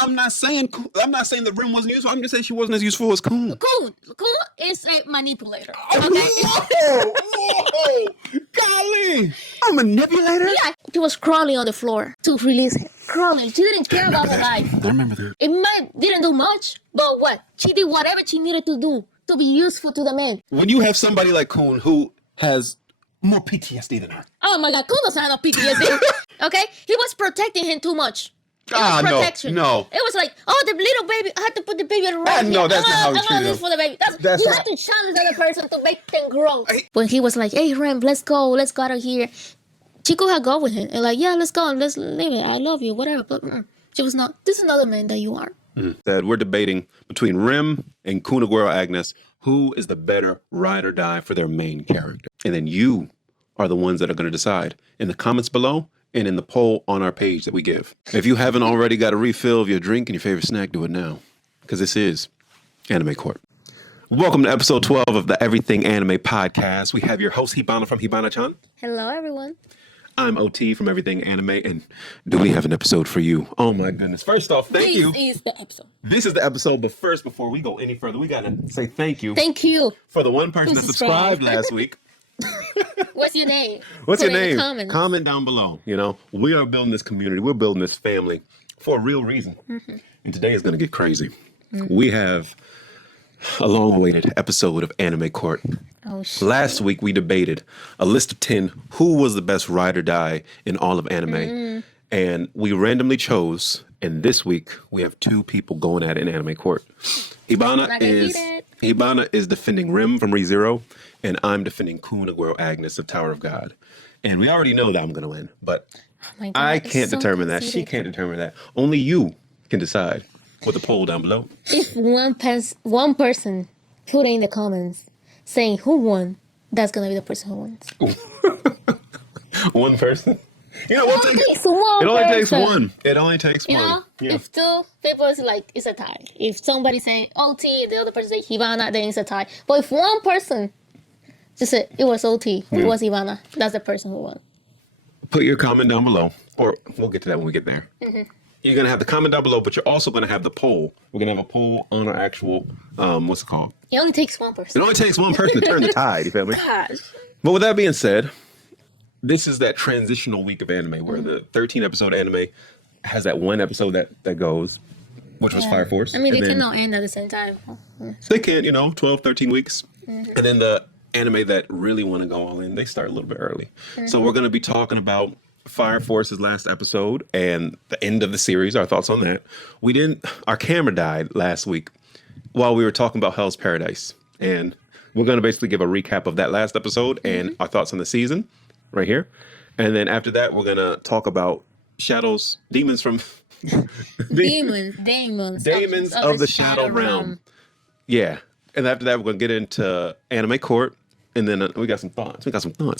I'm not saying the REM wasn't useful. I'm just saying she wasn't as useful as Khun. Khun is a manipulator. Okay? Whoa! Golly! A manipulator? Yeah, she was crawling on the floor to release him. Crawling. She didn't care about her life. I remember that. It didn't do much, but what? She did whatever she needed to do to be useful to the man. When you have somebody like Khun who has more PTSD than her. Oh my God, Khun doesn't have no PTSD. Okay? He was protecting him too much. Protection. No. It was like, oh, the little baby, I had to put the baby right here. No, that's not how he I'm treated gonna him. for the baby. That's you not- have to challenge the other person to make them grow. When he was like, hey, Rem, let's go out of here. She could have gone with him and like, yeah, let's go, let's leave it. I love you, whatever. But she was not. This is another man that you are. That we're debating between REM and Khun Aguero Agnes, who is the better ride or die for their main character. And then you are the ones that are going to decide in the comments below and in the poll on our page that we give. If you haven't already got a refill of your drink and your favorite snack, do it now, because this is Anime Court. Welcome to episode 12 of the Everything Anime Podcast. We have your host, Hibana from Hibana-chan. Hello, everyone. I'm OT from Everything Anime, and do we have an episode for you? Oh my goodness. First off, thank you. This is the episode. This is the episode, but first, before we go any further, we got to say thank you. Thank you. For the one person that subscribed last week. What's your name? What's Put your it in name? the comments. Comment down below. You know, we are building this community. We're building this family for a real reason. Mm-hmm. And today is going to get crazy. Mm-hmm. We have a long-awaited episode of Anime Court. Oh, shit. Last week, we debated a list of 10 who was the best ride or die in all of anime. Mm. And we randomly chose. And this week, we have two people going at it in Anime Court. Hibana is defending REM from ReZero, and I'm defending Khun Aguero Agnes of Tower of God. And we already know that I'm going to win, but God, I can't determine that. She can't determine that. Only you can decide with the poll down below. If one person put in the comments saying who won, that's going to be the person who wins. One person? You know, it only takes one. It only takes one. You know, yeah. If two people is like, it's a tie. If somebody say OT, the other person say Hibana, then it's a tie. But if one person just said it was OT, it was Hibana, that's the person who won. Put your comment down below, or we'll get to that when we get there. Mm-hmm. You're going to have the comment down below, but you're also going to have the poll. We're going to have a poll on our actual, what's it called? It only takes one person. It only takes one person to turn the tide, you feel me? Gosh. But with that being said, this is that transitional week of anime where the 13-episode anime has that one episode that goes, which was Fire Force. I mean, they cannot end at the same time. They can, 12, 13 weeks. Mm-hmm. And then the anime that really want to go all in, they start a little bit early. Mm-hmm. So we're going to be talking about Fire Force's last episode and the end of the series, our thoughts on that. Our camera died last week while we were talking about Hell's Paradise. And we're going to basically give a recap of that last episode and our thoughts on the season right here. And then after that, we're going to talk about demons from... Demons of the Shadow Realm. Yeah. And after that, we're going to get into Anime Court. And then we got some thoughts.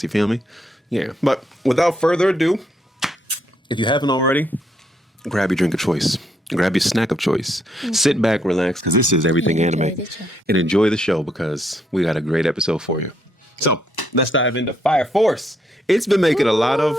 You feel me? Yeah. But without further ado, if you haven't already, grab your drink of choice. Grab your snack of choice. Mm-hmm. Sit back, relax, because this is Everything Anime. And enjoy the show because we got a great episode for you. So let's dive into Fire Force. It's been making a lot of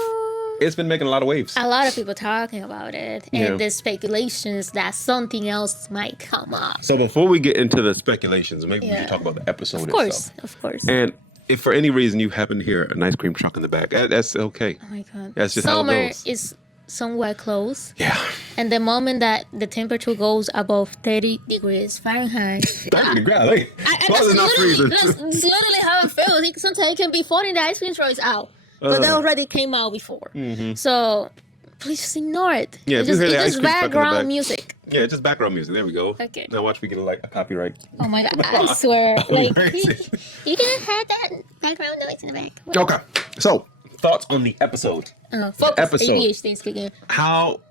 waves. A lot of people talking about it. And the speculations that something else might come up. So before we get into the speculations, maybe we should talk about the episode itself. Of course. And if for any reason you happen to hear an ice cream truck in the back, that's okay. Oh my God. That's just how it goes. Summer is somewhere close. Yeah. And the moment that the temperature goes above 30 degrees Fahrenheit. 30 degrees? Like, that's literally how it feels. Sometimes it can be 40 and the ice cream truck is out. But that already came out before. Mm-hmm. So please just ignore it. Yeah, it's just background music. Yeah, just background music. There we go. Okay. Now watch me get a copyright. Oh my God, I swear. Like, you can have that background noise in the back. Okay. So, thoughts on the episode. Focus. ADHD speaking.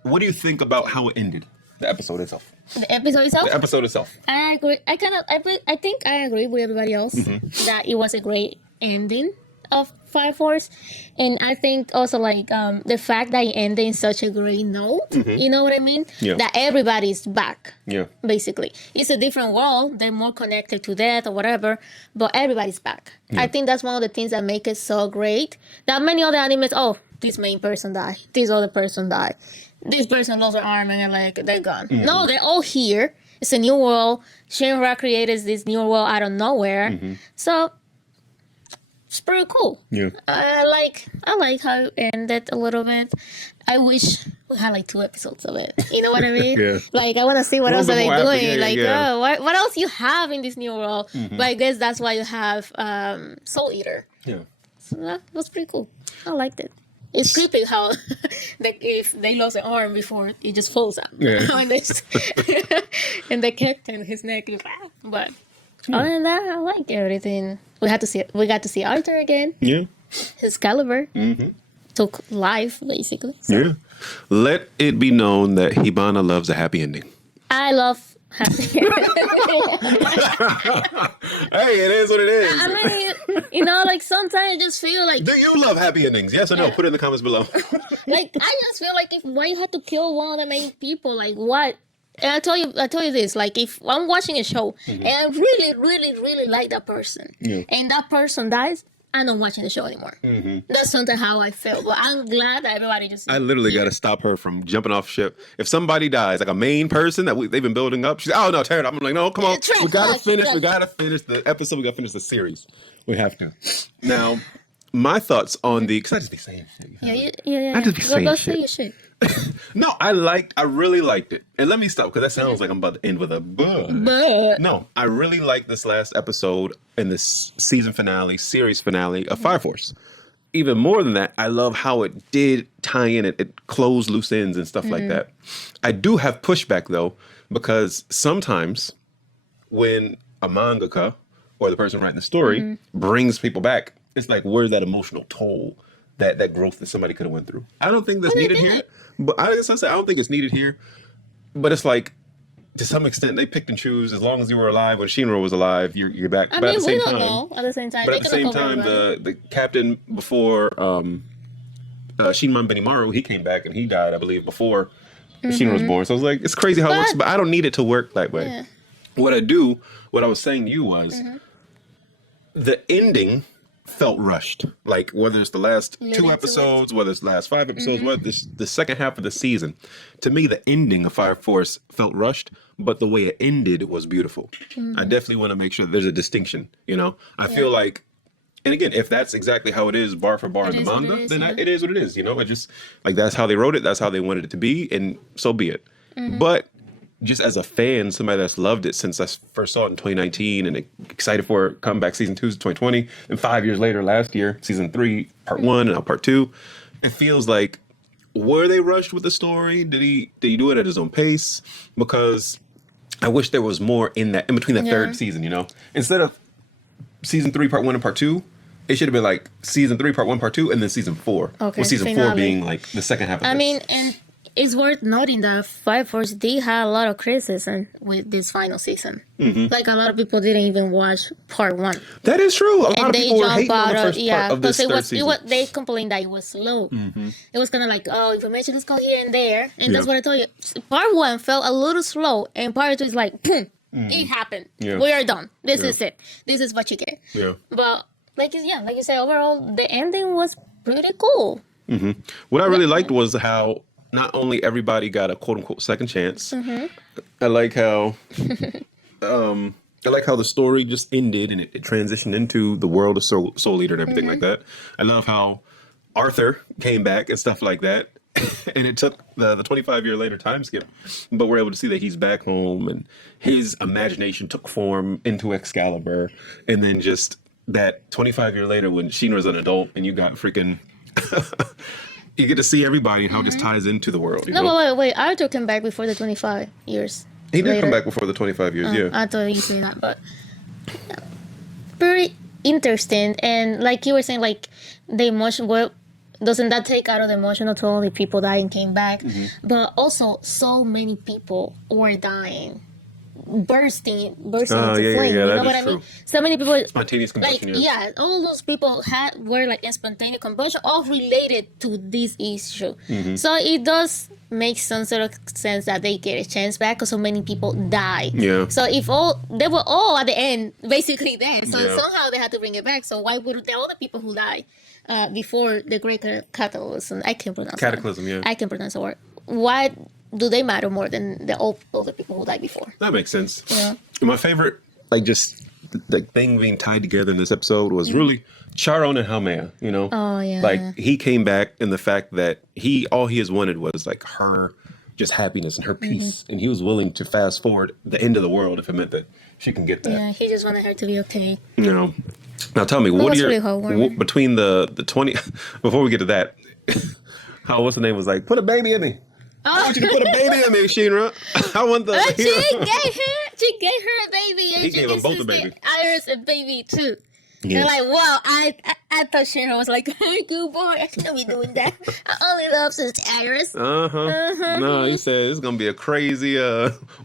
What do you think about how it ended? The episode itself. The episode itself? The episode itself. I agree. I think I agree with everybody else that it was a great ending of Fire Force, and I think also like the fact that it ended in such a great note, you know what I mean? Yeah. That everybody's back. Yeah. Basically, it's a different world. They're more connected to death or whatever, but everybody's back. Yeah. I think that's one of the things that make it so great. That many other animes, this main person died, this other person died. this person lost their arm and they're gone. No, they're all here. It's a new world. Shinra created this new world out of nowhere. So it's pretty cool. Yeah. I like how it ended a little bit. I wish we had like 2 episodes of it. You know what I mean? Yeah. Like I want to see what else are they doing. Yeah. What else you have in this new world? But I guess that's why you have Soul Eater. Yeah. So that was pretty cool. I liked it. It's creepy how if they lost an arm before, it just falls out. Yeah. And the captain, his neck is back. But other than that, I like everything. We got to see Arthur again. Yeah. His caliber took life, basically. So. Yeah. Let it be known that Hibana loves a happy ending. I love happy. Hey, it is what it is. I mean, like sometimes I just feel like. Do you love happy endings? Yes or no? Put it in the comments below. Like I just feel like why you have to kill one of the main people? Like what? And I tell you this. Like if I'm watching a show and I really, really, really like that person, and that person dies, I'm not watching the show anymore. That's sometimes how I feel. But I'm glad that everybody just. I literally got to stop her from jumping off ship. If somebody dies, like a main person that they've been building up, she's oh no, tear it up. I'm like, no, come on, we gotta finish. We gotta finish the episode. We gotta finish the series. We have to. Now, my thoughts on the because I just be saying shit. Yeah. I just be saying go shit. say your shit. No, I really liked it. And let me stop because that sounds like I'm about to end with a but. No, I really liked this last episode and this season finale, series finale of Fire Force. Even more than that, I love how it did tie in. It closed loose ends and stuff like that. I do have pushback though, because sometimes when a mangaka or the person writing the story brings people back, it's like, where's that emotional toll? That growth that somebody could have went through. I don't think that's needed here. But I don't think it's needed here. But it's like, to some extent, they picked and choose. As long as you were alive, when Shinra was alive, you're back. I mean, we don't know. At the same time, but at the same time, the captain before Shinman Benimaru, he came back and he died, I believe, before Shinra was born. So I was like, it's crazy how it works, but I don't need it to work that way. Yeah. What I was saying to you was, the ending felt rushed. Like whether it's the last 2 episodes, whether it's the last 5 episodes, whether it's the second half of the season. To me, the ending of Fire Force felt rushed, but the way it ended was beautiful. I definitely want to make sure there's a distinction. I feel like, and again, if that's exactly how it is, bar for bar in the manga, then it is what it is. It just like that's how they wrote it, that's how they wanted it to be, and so be it. But just as a fan, somebody that's loved it since I first saw it in 2019 and excited for it, comeback season 2 is 2020, and 5 years later, last year, season 3, part 1, and now part 2, it feels like, were they rushed with the story? Did he do it at his own pace? Because I wish there was more in between that third season, Instead of season 3, part 1 and part 2, it should have been like season 3, part 1, part 2, and then season 4. Okay, with season 4 being like the second half of this. I mean, and it's worth noting that Fire Force did have a lot of criticism with this final season. Like a lot of people didn't even watch part 1. That is true. A lot of people were hating on the first part of this third season. They complained that it was slow. It was kind of like, information is going here and there. And that's what I told you. Part 1 felt a little slow. And part 2 is like, boom, it happened. Yeah. We are done. This is it. This is what you get. Yeah. But like you said, overall, the ending was pretty cool. What I really liked was how not only everybody got a quote unquote second chance. I like how the story just ended and it transitioned into the world of Soul Eater and everything like that. I love how Arthur came back and stuff like that. And it took the 25-year later time skip, but we're able to see that he's back home and his imagination took form into Excalibur. And then just that 25-year later when Shinra's an adult and you got freaking you get to see everybody and how this ties into the world. But wait. Arthur came back before the 25 years. He did come back before the 25 years, yeah. I thought you said that, but pretty interesting. And like you were saying, like the emotion, doesn't that take out of the emotional toll if people died and came back? But also, so many people were dying. Bursting into flame. You know what I mean? So many people, spontaneous combustion. All those people were like in spontaneous combustion, all related to this issue. So it does make some sort of sense that they get a chance back because so many people died. Yeah. So if they were all at the end basically dead, so somehow they had to bring it back. So why would the other people who died before the Great Cataclysm? I can pronounce Cataclysm. I can pronounce the word. why do they matter more than the older people who died before? That makes sense. Yeah. My favorite, like, just the thing being tied together in this episode was really Charon and Haumea, you know? Oh, yeah. Like, he came back in the fact that all he has wanted was, like, her just happiness and her peace. And he was willing to fast forward the end of the world if it meant that she can get that. Yeah, he just wanted her to be okay. You know? Now, tell me, what was are really heartwarming. between the 20, before we get to that, what's the name was like, put a baby in me. I want you to put a baby in me, Shinra. I want the. She gave her a baby, and he gave them both a baby. Iris a baby too. Yes. They're like, wow, I thought Shinra was like, hey, good boy, I shouldn't be doing that. I only love Sister Iris. No, he said it's gonna be a crazy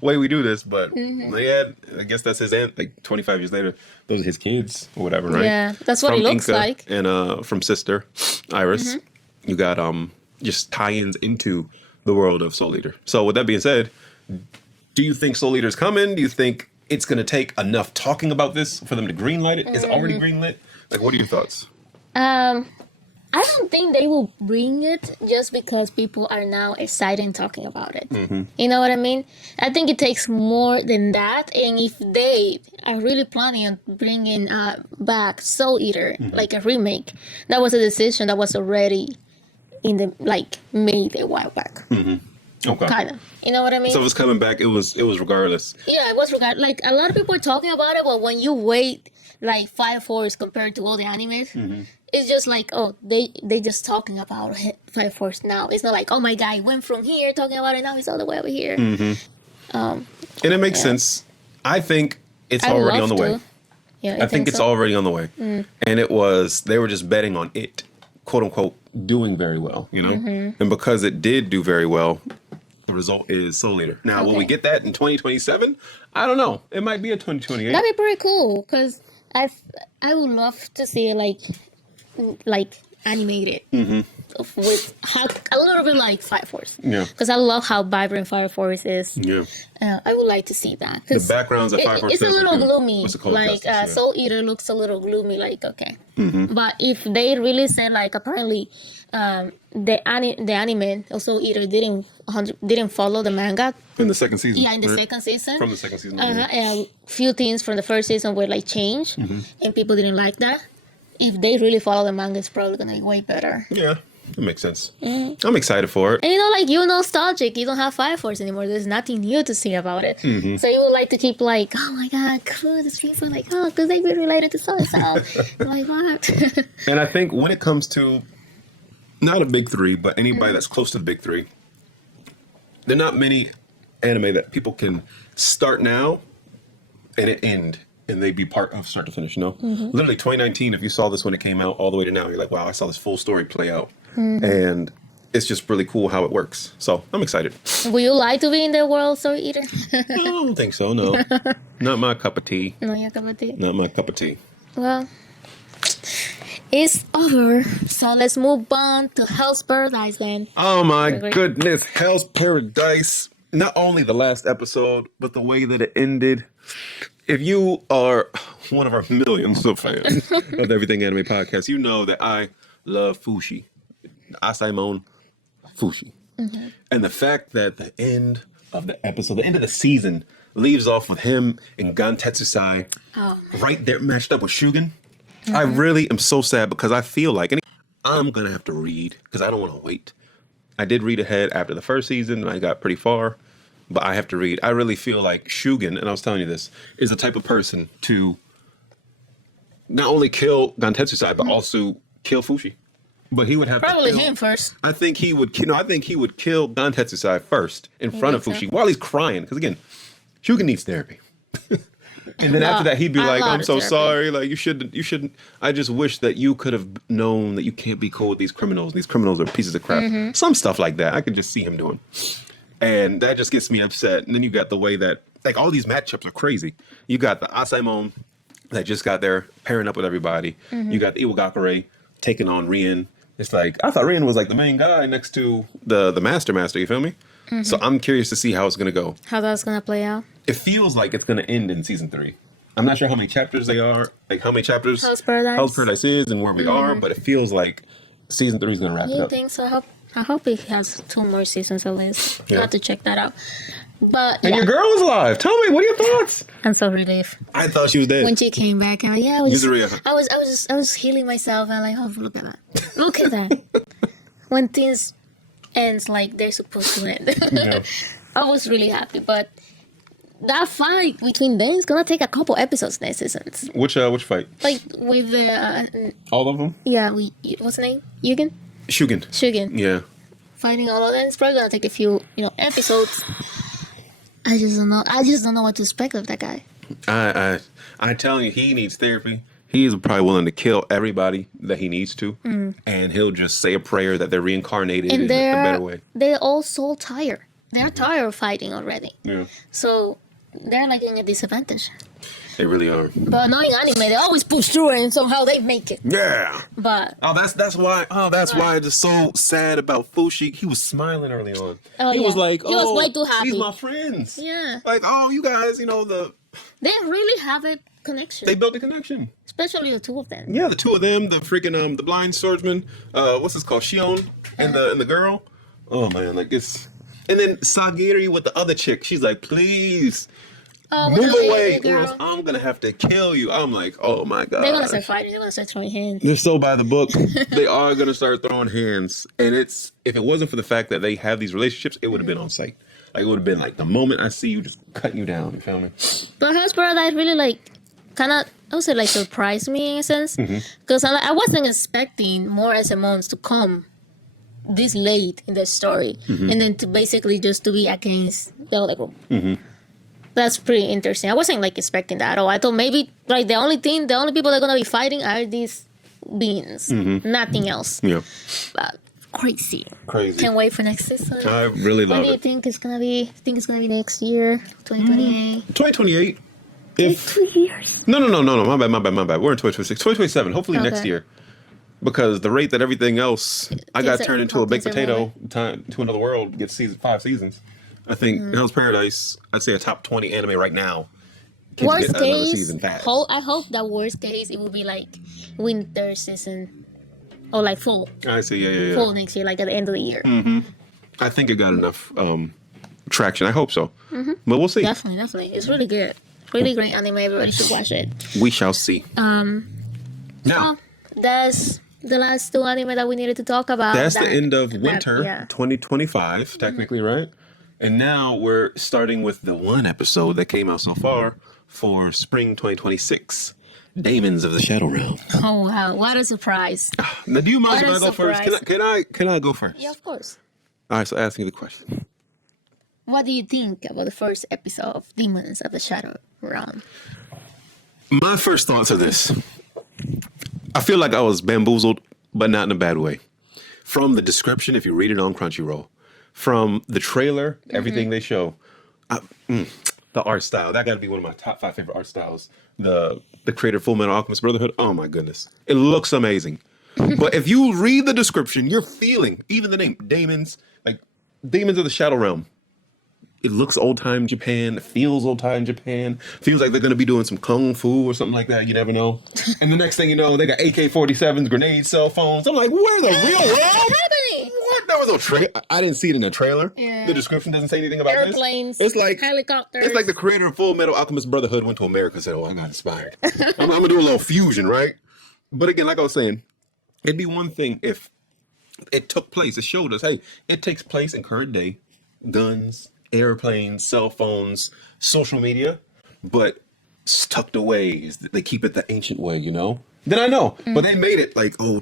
way we do this, but yeah, I guess that's his aunt. Like 25 years later, those are his kids or whatever, right? Yeah, that's what from he looks Inca like. And from Sister Iris, you got just tie-ins into the world of Soul Eater. So with that being said, do you think Soul Eater's coming? Do you think it's going to take enough talking about this for them to greenlight it? Is it already greenlit? Like, what are your thoughts? I don't think they will bring it just because people are now excited and talking about it. You know what I mean? I think it takes more than that. And if they are really planning on bringing back Soul Eater, like a remake, that was a decision that was already in the, like, made a while back. Okay. Kind of. You know what I mean? So if it's coming back, it was regardless. Yeah, it was regardless. Like, a lot of people are talking about it, but when you wait, like, 5 Force compared to all the animes, it's just like, oh, they just talking about 5 Force now. It's not like, oh my God, it went from here talking about it, now it's all the way over here. And it makes sense. I think it's already on the way. Yeah, I think it's already on the way. And they were just betting on it, quote unquote, doing very well, you know? And because it did do very well, the result is Soul Eater. Now, will we get that in 2027? I don't know. It might be a 2028. That'd be pretty cool, because I would love to see it like animated with a little bit like Fire Force. Yeah. Because I love how vibrant Fire Force is. Yeah. I would like to see that. The backgrounds of Fire Force. It's a little gloomy. What's it called? Like Soul Eater looks a little gloomy. Like, okay. But if they really said, like, apparently the anime of Soul Eater didn't follow the manga. In the second season. Yeah, in the second season. From the second season. And a few things from the first season were like changed, and people didn't like that. If they really follow the manga, it's probably gonna be way better. Yeah, that makes sense. I'm excited for it. And you know, like, you're nostalgic. You don't have Fire Force anymore. There's nothing new to see about it. So you would like to keep like, oh my God, cool. These people like, oh, because they be related to so and so. Like, what? And I think when it comes to not a big three, but anybody that's close to the big three, there are not many anime that people can start now and it end and they be part of start to finish, you know? Literally 2019, if you saw this when it came out all the way to now, you're like, wow, I saw this full story play out. And it's just really cool how it works. So I'm excited. Would you like to be in the world, Soul Eater? I don't think so, no. Not my cup of tea. No, your cup of tea. Not my cup of tea. Well, it's over. So let's move on to Hell's Paradise then. Oh my goodness, Hell's Paradise. Not only the last episode, but the way that it ended. If you are one of our millions of fans of the Everything Anime Podcast, you know that I love Fushi. Asaemon Fushi. And the fact that the end of the episode, the end of the season, leaves off with him and Gon Tetsusai right there matched up with Shugen. I really am so sad because I feel like I'm going to have to read because I don't want to wait. I did read ahead after the first season and I got pretty far, but I have to read. I really feel like Shugen, and I was telling you this, is the type of person to not only kill Gon Tetsusai, but also kill Fushi. But he would have probably to kill, him first. I think he would kill Gon Tetsusai first in front of Fushi while he's crying. Because again, Shugen needs therapy. And then after that, he'd be like, I'm so sorry. Like, you shouldn't. I just wish that you could have known that you can't be cool with these criminals. These criminals are pieces of crap. Some stuff like that. I could just see him doing. And that just gets me upset. And then you got the way that, like, all these matchups are crazy. You got the Asaemon that just got there pairing up with everybody. You got the Iwagakure taking on Rien. It's like, I thought Rien was like the main guy next to the Master, you feel me? So I'm curious to see how it's going to go. How that's going to play out. It feels like it's going to end in season 3. I'm not sure how many chapters they are, like how many chapters Hell's Paradise is and where we are, but it feels like season 3 is going to wrap it You up. think so? I hope it has 2 more seasons at least. Yeah. I have to check that out. But And your girl is alive. Tell me, what are your thoughts? I'm so relieved I thought she was dead. when she came back. I Miseria. was healing myself. And like, oh, look at that, look at that. When things ends like they're supposed to end, Yeah. I was really happy. But that fight between them is gonna take a couple episodes next season. Which fight? Like with the All of them? what's the name? Yugen? Shugen. Yeah. Fighting all of them. It's probably gonna take a few episodes. I just don't know. I just don't know what to expect of that guy. I tell you, he needs therapy. He's probably willing to kill everybody that he needs to, and he'll just say a prayer that they're reincarnated in a better way. They're all so tired. They're tired of fighting already. Yeah, So they're like in a disadvantage. they really are. But knowing anime, they always push through it and somehow they make it. Yeah. But That's why. Oh, that's why it's so sad about Fushi. He was smiling early on. He was like, he was way too happy. These my friends. Yeah, Like, oh, you guys, they really have a connection. built a connection. Especially the 2 of them. Yeah, the 2 of them, the freaking the blind swordsman, what's this called, Shion, and the girl. Oh man, like it's, and then Sagiri with the other chick. She's like, please move away, or else I'm gonna have to kill you. I'm like, oh my god. They're gonna start fighting. They're gonna start throwing hands. They're so by the book. They are gonna start throwing hands, and it's, if it wasn't for the fact that they have these relationships, it would have been on sight. Like it would have been like the moment I see you, just cutting you down. You feel me? But House Paradise really kind of, I would say surprised me in a sense, because I wasn't expecting more SMOs to come this late in the story, and then to basically just to be against the other group. That's pretty interesting. I wasn't expecting that at all. I thought maybe the only people that are gonna be fighting are these beings, nothing else. Yeah. But crazy. Can't wait for next season. I really love it. What do you think it's gonna be? I think it's gonna be next year, 2028. 2028. If 2 years. No. My bad. We're in 2026. 2027. Hopefully next Okay. year. Because the rate that everything else, I got turned into a baked Things are potato time to another world, gets 5 seasons. I think Hell's Paradise, I'd say a top 20 anime right now. Can Worst get another case, season fast. I hope that worst case it will be winter season or fall. I see, yeah. Fall next year, at the end of the year. I think it got enough traction. I hope so. But we'll see. Definitely. It's really good. Really great anime. Everybody should watch it. We shall see. Now, That's the last 2 anime that we needed to talk about. that's the end of winter yeah. 2025, technically, right? And now we're starting with the 1 episode that came out so far for spring 2026, Daemons of the Shadow Realm. Oh wow! What a surprise! Now, do you mind if What I a go first? surprise. Can I go first? Yeah, of course. All right, so ask me the question. What do you think about the first episode of Demons of the Shadow Realm? My first thoughts are this. I feel like I was bamboozled, but not in a bad way. From the description, if you read it on Crunchyroll, from the trailer, everything they show, the art style, that got to be one of my top 5 favorite art styles. The creator of Full Metal Alchemist Brotherhood, oh my goodness. It looks amazing. But if you read the description, you're feeling, even the name, Daemons, like Daemons of the Shadow Realm. It looks old-time Japan. It feels old-time Japan. Feels like they're going to be doing some kung fu or something like that. You never know. And the next thing you know, they got AK-47s, grenades, cell phones. I'm like, where the real world? What's happening? What? There was no trailer. I didn't see it in the trailer. Yeah. The description doesn't say anything about Airplanes. this. It's like helicopters. It's like the creator of Full Metal Alchemist Brotherhood went to America and said, "Oh, I got inspired. I'm gonna do a little fusion, right?" But again, like I was saying, it'd be one thing if it took place. It showed us, hey, it takes place in current day, guns, airplanes, cell phones, social media, but it's tucked away. They keep it the ancient way, Then I know, but they made it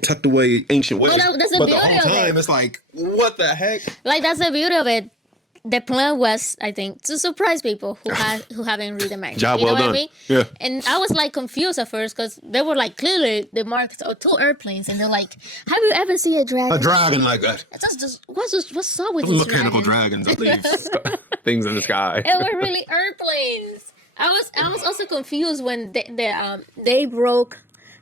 tucked away, ancient way. Oh, that's the but the beauty whole of it. time, it's like, what the heck? That's the beauty of it. The plan was, I think, to surprise people who haven't read the manga. Job you know well what done. I mean? Yeah. And I was confused at first because they were clearly the marked 2 airplanes, and they're like, "Have you ever seen a dragon?" A dragon like that. What's up with Those these mechanical dragons, at least. Things in the sky. It were really airplanes. I was also confused when they broke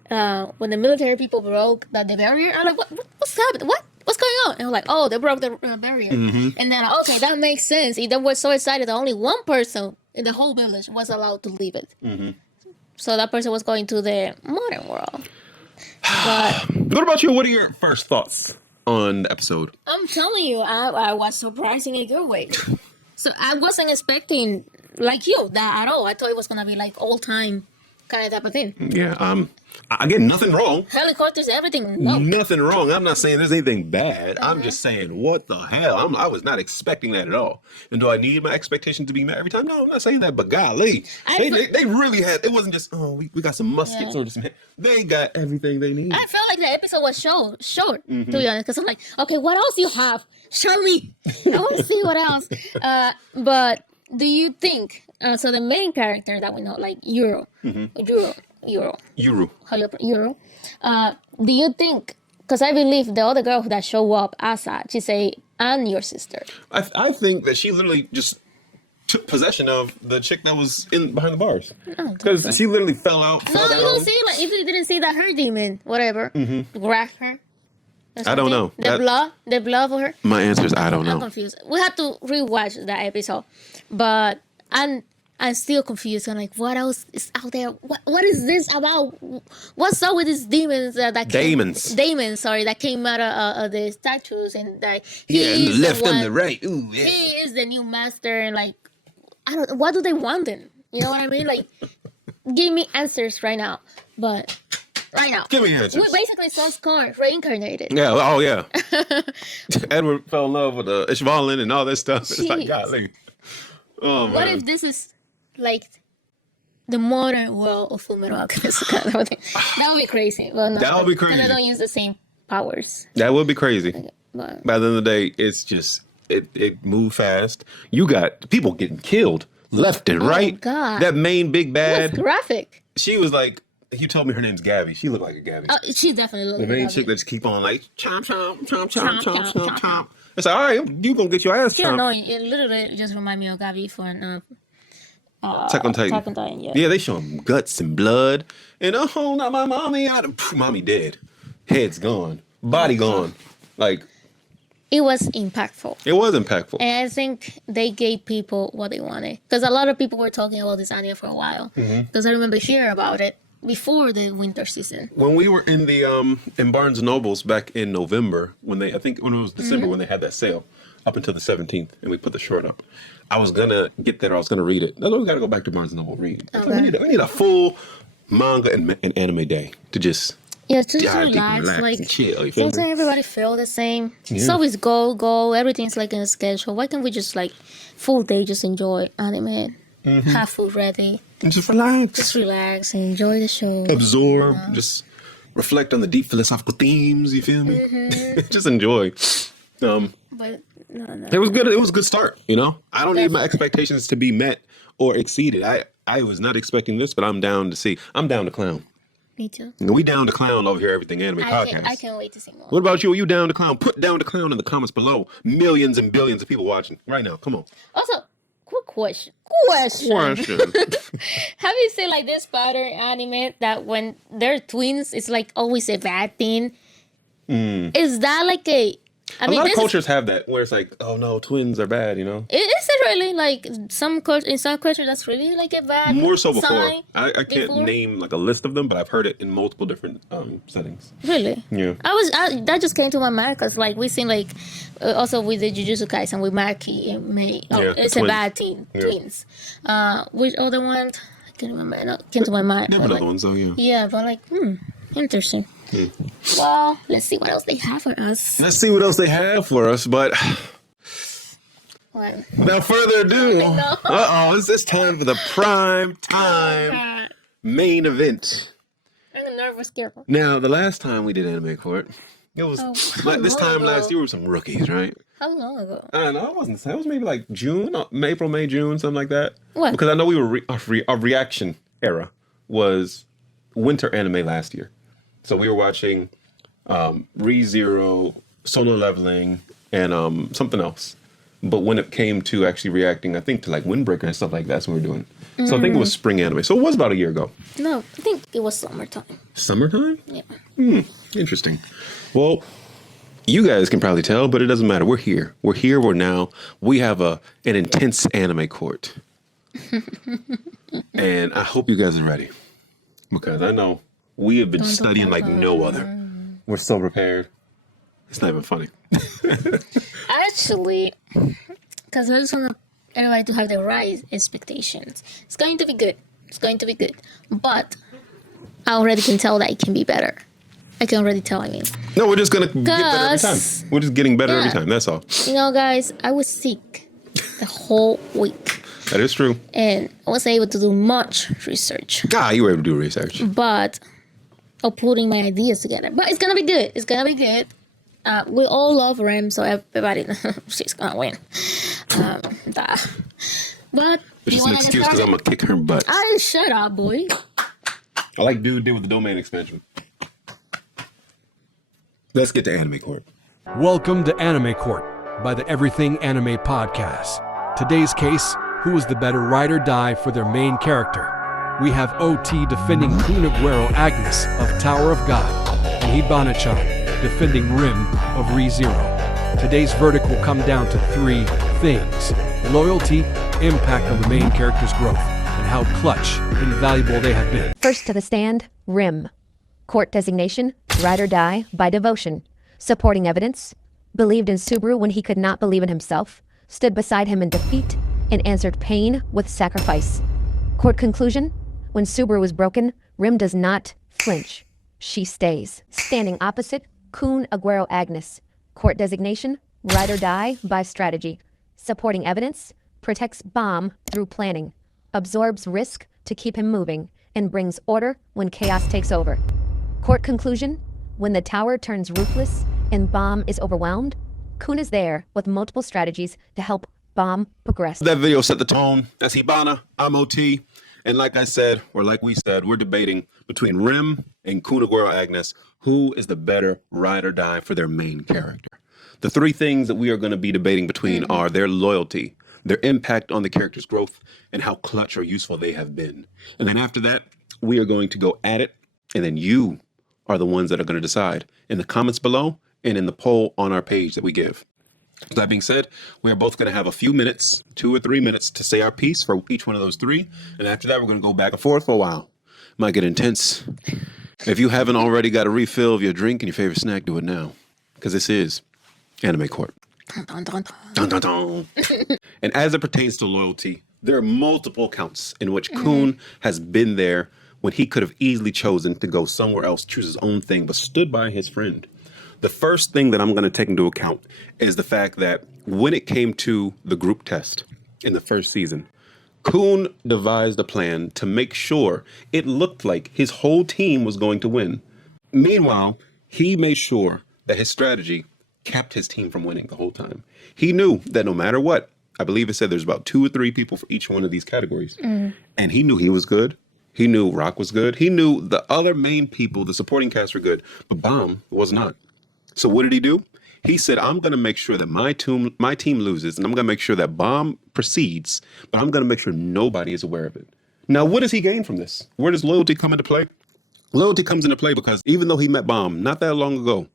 when the military people broke the barrier. I'm like, what's happening? What's going on? And I'm like, oh, they broke the barrier. And then, okay, that makes sense. They were so excited that only one person in the whole village was allowed to leave it. So that person was going to the modern world. But what about you? What are your first thoughts on the episode. I'm telling you, I was surprised in a good way. So I wasn't expecting like you that at all. I thought it was gonna be like all time kind of type of thing. Yeah. Again, nothing wrong. Helicopters, everything. No. Nothing wrong. I'm not saying there's anything bad. I'm just saying, what the hell? I was not expecting that at all. And do I need my expectations to be met every time? No, I'm not saying that. But golly, they really had. It wasn't just we got some muskets or some. They got everything they need. I felt like the episode was short to be honest, because I'm like, okay, what else you have? Show me. I want to see what else. But do you think? So the main character that we know, like Euro. Euro. Do you think? Because I believe the other girl that show up, Asa, she say, "I'm your sister." I think that she literally just took possession of the chick that was in behind the bars because she literally fell out. No, you don't see like if you didn't see that her demon, whatever, grabbed her. I don't know. The blood for her. My answer is I don't know. I'm confused. We have to rewatch that episode, but I'm still confused. I'm like, what else is out there? What is this about? What's up with these demons Daemons, sorry, that came out of the statues and like and the left and the right. Ooh, yeah. He is the new master, and like, I don't. What do they want then? You know what I mean? Like, give me answers right now. But right now, give me answers. We basically saw Scar reincarnated. Yeah. Oh yeah. Edward fell in love with Ishvalan and all that stuff. It's like, golly. Oh man. What if this is like the modern world of Fullmetal Alchemist kind of thing? That would be crazy. Well, no, that would be crazy. And they don't use the same powers. That would be crazy. But by the end of the day, it's just it moved fast. You got people getting killed left and right. God. That main big bad. Graphic. She was like, he told me her name's Gabby. She looked like a Gabby. Oh, she definitely looked like the main chick that just keep on like chomp chomp chomp chomp chomp chomp chomp. It's like, all right, you gonna get your ass chomped. No, it literally just remind me of Gabby for Attack on Titan. Yeah, they show him guts and blood. And oh, not my mommy. Mommy dead. Head's gone. Body gone. Like, it was impactful. It was impactful. And I think they gave people what they wanted. Because a lot of people were talking about this anime for a while. Because I remember hearing about it before the winter season. When we were in the in Barnes and Nobles back in November, when it was December when they had that sale up until the 17th, and we put the short up. I was gonna get there. I was gonna read it. That's why we gotta go back to Barnes and Noble read. Okay. We need a full manga and anime day to just relax, like and chill. Sometimes everybody feel the same. Yeah. It's always go. Everything's like in a schedule. Why can't we just like full day just enjoy anime? Have food ready. And just relax. Just relax and enjoy the show. Absorb. Just reflect on the deep philosophical themes. You feel me? Just enjoy. But no. It was good. It was a good start. You know, I don't need my expectations to be met or exceeded. I was not expecting this, but I'm down to see. I'm down to clown. Me too. We down to clown over here. Everything Anime Podcast. I can't wait to see more. What about you? Are you down to clown? Put down to clown in the comments below. Millions and billions of people watching right now. Come on. Also, quick question. Have you seen like this pattern anime that when they're twins, it's like always a bad thing? Is that like a a lot of cultures have that where it's like, oh no, twins are bad, you know? Is it really like in some cultures that's really like a bad more so before. Sign I can't name like a list of them, but I've heard it in multiple different settings. Really? Yeah. That just came to my mind because like we seen like also with the Jujutsu Kaisen with Maki and Mei. It's a bad team. Yeah. Twins. Which other one? I can't remember. No, came to my mind. There were other ones though, yeah. Yeah, but like, interesting. Well, let's see what else they have for us. But what? Without further ado, it's time for the prime time main event. I'm nervous, careful. Now, the last time we did Anime Court, it was this time last year we were some rookies, right? How long ago? I don't know. It wasn't. It was maybe like June, April, May, June, something like that. What? Because I know we were our reaction era was winter anime last year. So we were watching ReZero, Solo Leveling, and something else. But when it came to actually reacting, I think to like Windbreaker and stuff like that, that's what we were doing. So I think it was spring anime. So it was about a year ago. No, I think it was summertime. Summertime? Yeah. Interesting. Well, you guys can probably tell, but it doesn't matter. We're here. We're now. We have an intense anime court. And I hope you guys are ready. Because I know we have been studying like no other. We're so prepared. It's not even funny. Actually, because I just want everybody to have the right expectations. It's going to be good. It's going to be good. But I already can tell that it can be better. I can already tell, I mean. No, we're just going to get better every time. We're just getting better every time. That's all. You know, guys, I was sick the whole week. That is true. And I wasn't able to do much research. You were able to do research. But of putting my ideas together. But it's going to be good. It's going to be good. We all love REM, so everybody, she's going to win. But it's just an excuse because I'm going to kick her butt. Shut up, boy. I like dude did with the domain expansion. Let's get to Anime Court. Welcome to Anime Court by the Everything Anime Podcast. Today's case, who is the better ride or die for their main character? We have OT defending Khun Aguero Agnes of Tower of God, and Hibana-chan defending REM of ReZero. Today's verdict will come down to three things: loyalty, impact on the main character's growth, and how clutch and valuable they have been. First to the stand, REM. Court designation, ride or die by devotion. Supporting evidence, believed in Subaru when he could not believe in himself, stood beside him in defeat, and answered pain with sacrifice. Court conclusion, when Subaru was broken, REM does not flinch. She stays. Standing opposite, Khun Aguero Agnes. Court designation, ride or die by strategy. Supporting evidence, protects Bomb through planning, absorbs risk to keep him moving, and brings order when chaos takes over. Court conclusion, when the tower turns ruthless and Bomb is overwhelmed, Khun is there with multiple strategies to help Bomb progress. That video set the tone. That's Hibana. I'm OT. And like I said, or like we said, we're debating between REM and Khun Aguero Agnes, who is the better ride or die for their main character. The three things that we are going to be debating between are their loyalty, their impact on the character's growth, and how clutch or useful they have been. And then after that, we are going to go at it, and then you are the ones that are going to decide in the comments below and in the poll on our page that we give. So that being said, we are both going to have a few minutes, 2 or 3 minutes, to say our piece for each one of those three. And after that, we're going to go back and forth for a while. Might get intense. If you haven't already got a refill of your drink and your favorite snack, do it now. Because this is Anime Court. Dun, dun, dun. And as it pertains to loyalty, there are multiple counts in which Khun has been there when he could have easily chosen to go somewhere else, choose his own thing, but stood by his friend. The first thing that I'm going to take into account is the fact that when it came to the group test in the first season, Khun devised a plan to make sure it looked like his whole team was going to win. Meanwhile, he made sure that his strategy kept his team from winning the whole time. He knew that no matter what, I believe it said there's about 2 or 3 people for each one of these categories. And he knew he was good. He knew Rock was good. He knew the other main people, the supporting cast, were good, but Bomb was not. So what did he do? He said, I'm going to make sure that my team loses, and I'm going to make sure that Bomb proceeds, but I'm going to make sure nobody is aware of it. Now, what does he gain from this? Where does loyalty come into play? Loyalty comes into play because even though he met Bomb not that long ago,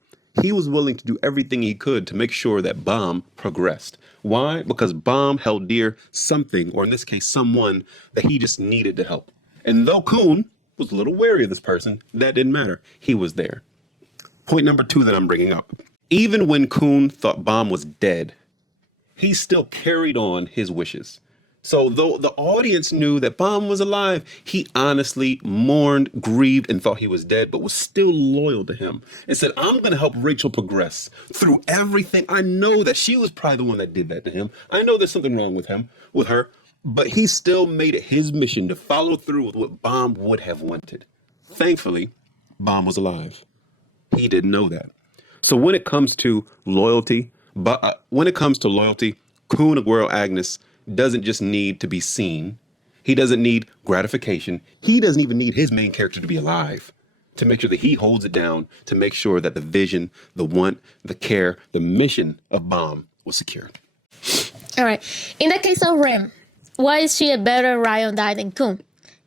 he was willing to do everything he could to make sure that Bomb progressed. Why? Because Bomb held dear something, or in this case, someone that he just needed to help. And though Khun was a little wary of this person, that didn't matter. He was there. Point number 2 that I'm bringing up. Even when Khun thought Bomb was dead, he still carried on his wishes. So though the audience knew that Bomb was alive, he honestly mourned, grieved, and thought he was dead, but was still loyal to him and said, I'm going to help Rachel progress through everything. I know that she was probably the one that did that to him. I know there's something wrong with her, but he still made it his mission to follow through with what Bomb would have wanted. Thankfully, Bomb was alive. He didn't know that. So when it comes to loyalty, Khun Aguero Agnes doesn't just need to be seen. He doesn't need gratification. He doesn't even need his main character to be alive to make sure that he holds it down, to make sure that the vision, the want, the care, the mission of Bomb was secured. All right. In the case of REM, why is she a better ride or die than Khun?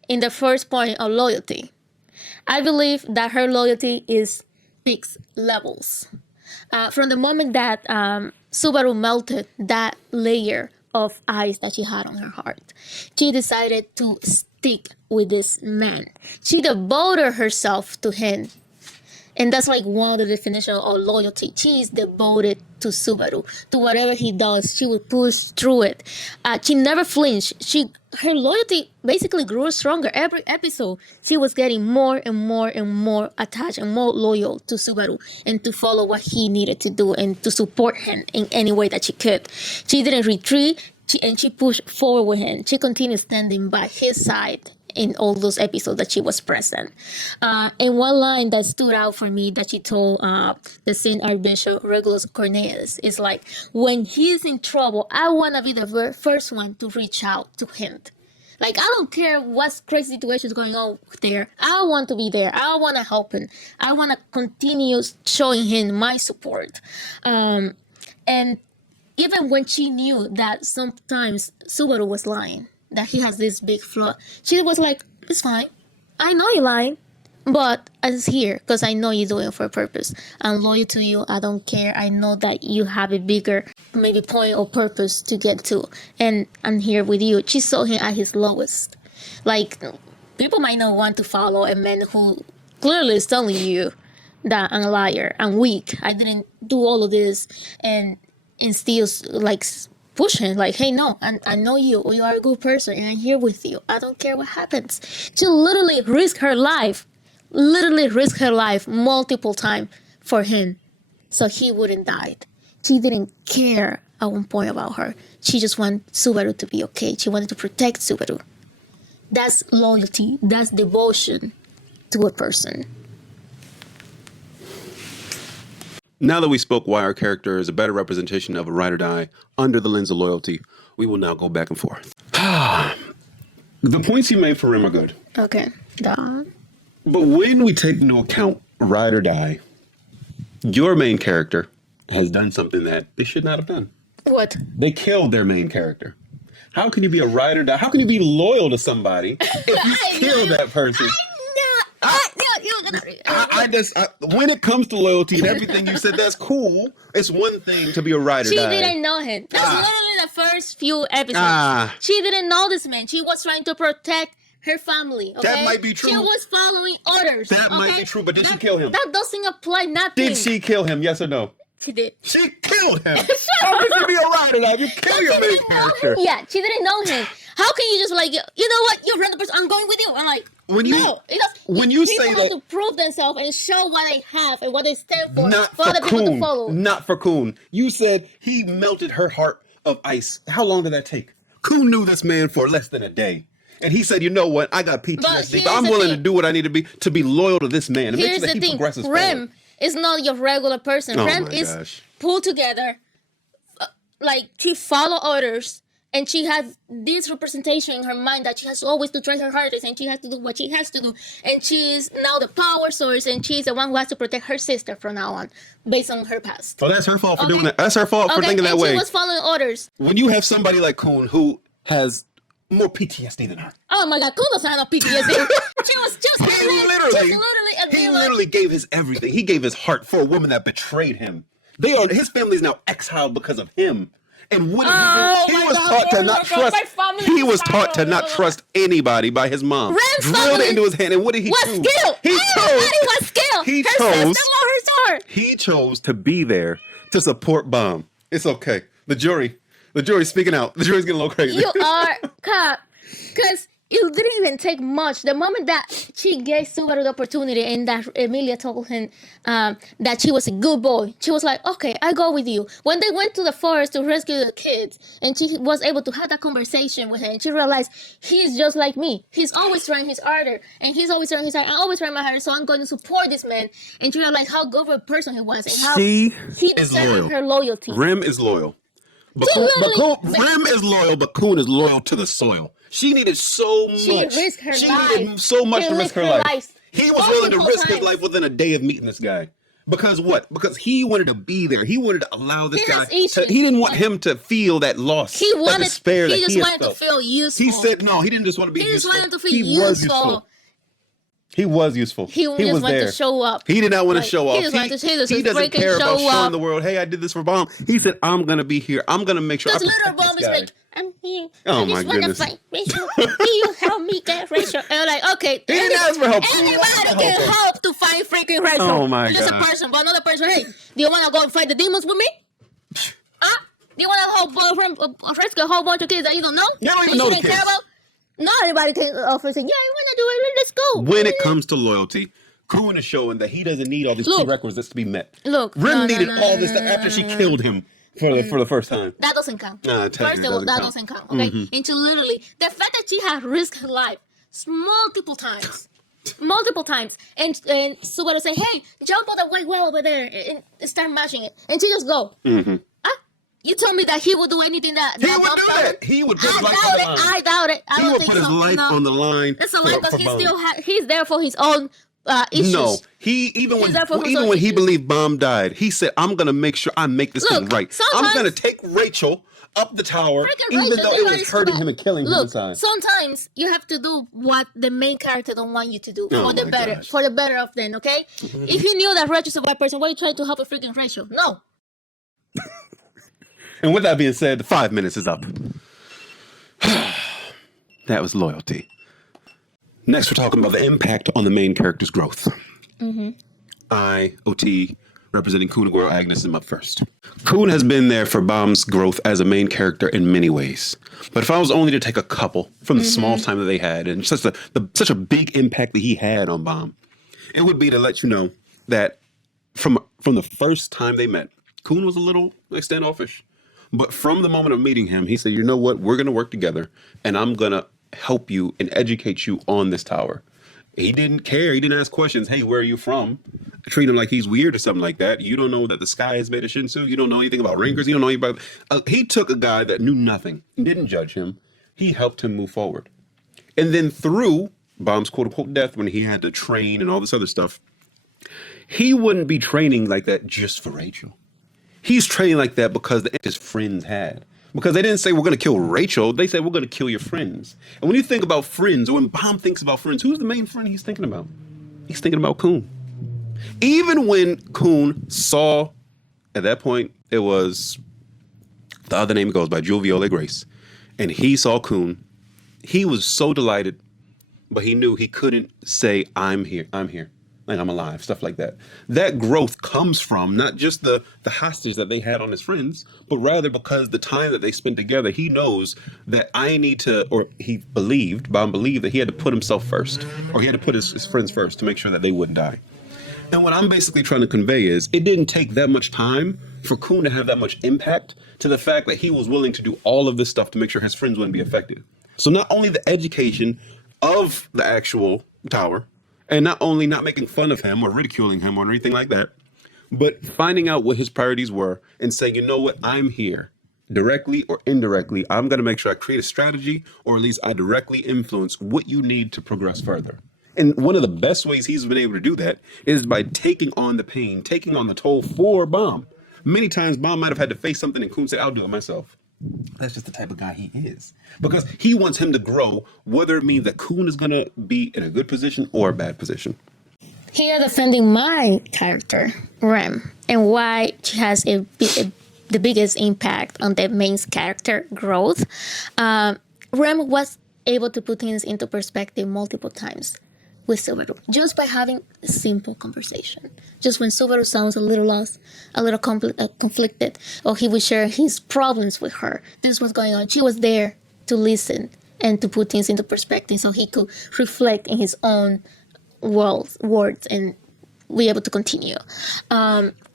In the first point of loyalty, I believe that her loyalty is 6 levels. From the moment that Subaru melted that layer of ice that she had on her heart, she decided to stick with this man. She devoted herself to him. And that's like one of the definitions of loyalty. She is devoted to Subaru. To whatever he does, she will push through it. She never flinched. Her loyalty basically grew stronger. Every episode, she was getting more and more and more attached and more loyal to Subaru and to follow what he needed to do and to support him in any way that she could. She didn't retreat, and she pushed forward with him. She continued standing by his side in all those episodes that she was present. And one line that stood out for me that she told the Saint Archbishop Regulus Cornelius is like, when he's in trouble, I want to be the first one to reach out to him. Like, I don't care what crazy situations going on there. I want to be there. I want to help him. I want to continue showing him my support. And even when she knew that sometimes Subaru was lying, that he has this big flaw, she was like, it's fine. I know you're lying, but I'm here because I know you're doing it for a purpose. I'm loyal to you. I don't care. I know that you have a bigger maybe point or purpose to get to, and I'm here with you. She saw him at his lowest. Like, people might not want to follow a man who clearly is telling you that I'm a liar, I'm weak, I didn't do all of this, and still like pushing, like, hey, no, I know you are a good person and I'm here with you. I don't care what happens. She literally risked her life multiple times for him so he wouldn't die. She didn't care at one point about her. She just wanted Subaru to be okay. She wanted to protect Subaru. That's loyalty. That's devotion to a person. Now that we spoke why our character is a better representation of a ride or die under the lens of loyalty, we will now go back and forth. The points you made for Rem are good. Okay. But when we take into account ride or die, your main character has done something that they should not have done. What? They killed their main character. How can you be a ride or die? How can you be loyal to somebody if you kill that person? When it comes to loyalty and everything you said, that's cool. It's one thing to be a ride or die. She didn't know him. That's literally the first few episodes. She didn't know this man. She was trying to protect her family. Okay? That might be true. She was following orders. That might be true, but did she kill him? That doesn't apply nothing. Did she kill him? Yes or no? She did. She killed him. How could you be a ride or die if you kill your main character? Yeah, she didn't know him. How can you just like, you know what? You're a random person. I'm going with you. I'm like, when you say that, to prove themselves and show what they have and what they stand for, not for other people to follow. Not for Khun. You said he melted her heart of ice. How long did that take? Khun knew this man for less than a day. And he said, you know what? I got PTSD, but I'm willing to do what I need to be loyal to this man. And here's the thing. Rem is not your regular person. Rem is pulled together. Like, she follow orders. And she has this representation in her mind that she has always to try her hardest and she has to do what she has to do. And she is now the power source and she's the one who has to protect her sister from now on, based on her past. Oh, that's her fault for doing that. That's her fault for thinking that way. She was following orders. When you have somebody like Khun who has more PTSD than her. Oh my God, Khun doesn't have no PTSD. She was just He literally gave his everything. He gave his heart for a woman that betrayed him. His family is now exiled because of him. And what he was taught to not trust. He was taught to not trust anybody by his mom. Drilled it into his hand. And what did he do? He chose to be there to support Bomb. It's okay. The jury's speaking out. The jury's getting a little crazy. You are cop. Because it didn't even take much. The moment that she gave Subaru the opportunity and that Emilia told him that she was a good boy, she was like, okay, I go with you. When they went to the forest to rescue the kids and she was able to have that conversation with him, she realized he's just like me. He's always trying his harder and he's always trying his harder. I always try my hardest, so I'm going to support this man. And she realized how good of a person he was and how he is loyal. Her loyalty. Rem is loyal. Rem is loyal, but Khun is loyal to the soil. She needed so much. She needed so much to risk her life. He was willing to risk his life within a day of meeting this guy. Because what? Because he wanted to be there. He wanted to allow this guy. He didn't want him to feel that loss, that despair that he just wanted to feel useful. He said, no, he didn't just want to be useful. He just wanted to feel useful. He was useful. He just wanted to show up. He did not want to show off. He doesn't care about showing the world, hey, I did this for Bomb. He said, I'm going to be here. I'm going to make sure I protect this guy. I'm here. Oh my goodness. Fight. Rachel, can you help me get Rachel? And I'm like, okay. He didn't ask for help. Anybody can help to to fight freaking Rachel. Oh my Just a God. person, but another person. Hey, do you want to go and fight the demons with me? Huh? Do you want to rescue a whole bunch of kids that you don't know? You don't even that know you the didn't care kids. about? Not everybody can offer saying, yeah, I want to do it. Let's go. When it comes to loyalty, Khun is showing that he doesn't need all these Look. prerequisites to be met. Look, Rem no, needed no, all no, this no, stuff after she no, killed him for the first time. That doesn't count. Technically First of all, that doesn't doesn't count. Okay, into literally the fact that she had risked her life multiple times, and Subaru say, "Hey, jump on the white wall over there and start mashing it," and she just go. You told me that he would do anything that He would Mom do told that. him? He would put his I life doubt on the it. line. I doubt it. I He don't would think put his so. life No. on the line. It's a lie because for he Bomb. still he's there for his own issues. No, even He's there for his when own he issues. believed Bomb died, he said, "I'm gonna make sure I make this thing Look, right. I'm sometimes- gonna take Rachel up the tower, Freaking even Rachel, though it everybody's was hurting bad. him and killing him Look, inside." sometimes you have to do what the main character don't want you to do Oh for the my better, gosh. for the better of them. Okay? If you knew that Rachel's a bad person, why you trying to help a freaking Rachel? No. And with that being said, the 5 minutes is up. That was loyalty. Next, we're talking about the impact on the main character's growth. I, OT, representing Khun, Aguero, Agnes, am up first. Khun has been there for Bomb's growth as a main character in many ways. But if I was only to take a couple from the small time that they had and such a big impact that he had on Bomb, it would be to let you know that from the first time they met, Khun was a little standoffish. But from the moment of meeting him, he said, "You know what? We're going to work together, and I'm going to help you and educate you on this tower." He didn't care. He didn't ask questions. "Hey, where are you from?" Treat him like he's weird or something like that. You don't know that the sky is made of Shinsu. You don't know anything about ringers. You don't know anything about... he took a guy that knew nothing, didn't judge him. He helped him move forward. And then through Bomb's quote-unquote death, when he had to train and all this other stuff, he wouldn't be training like that just for Rachel. He's training like that because his friends had. Because they didn't say, "We're going to kill Rachel." They said, "We're going to kill your friends." And when you think about friends, or when Bomb thinks about friends, who's the main friend he's thinking about? He's thinking about Khun. Even when Khun saw, at that point, it was, the other name goes by Jewel Viola Grace, and he saw Khun, he was so delighted, but he knew he couldn't say, I'm here, like I'm alive, stuff like that. That growth comes from not just the hostage that they had on his friends, but rather because the time that they spent together, he knows that Bomb believed that he had to put himself first, or he had to put his friends first to make sure that they wouldn't die. And what I'm basically trying to convey is it didn't take that much time for Khun to have that much impact to the fact that he was willing to do all of this stuff to make sure his friends wouldn't be affected. So not only the education of the actual tower, and not only not making fun of him or ridiculing him or anything like that, but finding out what his priorities were and saying, "You know what, I'm here. Directly or indirectly, I'm going to make sure I create a strategy, or at least I directly influence what you need to progress further." And one of the best ways he's been able to do that is by taking on the pain, taking on the toll for Bomb. Many times Bomb might have had to face something and Khun said, "I'll do it myself." That's just the type of guy he is. Because he wants him to grow, whether it means that Khun is going to be in a good position or a bad position. Here defending my character, Rem, and why she has the biggest impact on the main character growth. Rem was able to put things into perspective multiple times with Subaru, just by having a simple conversation. Just when Subaru sounds a little lost, a little conflicted, or he would share his problems with her. This was going on. She was there to listen and to put things into perspective so he could reflect in his own words and be able to continue.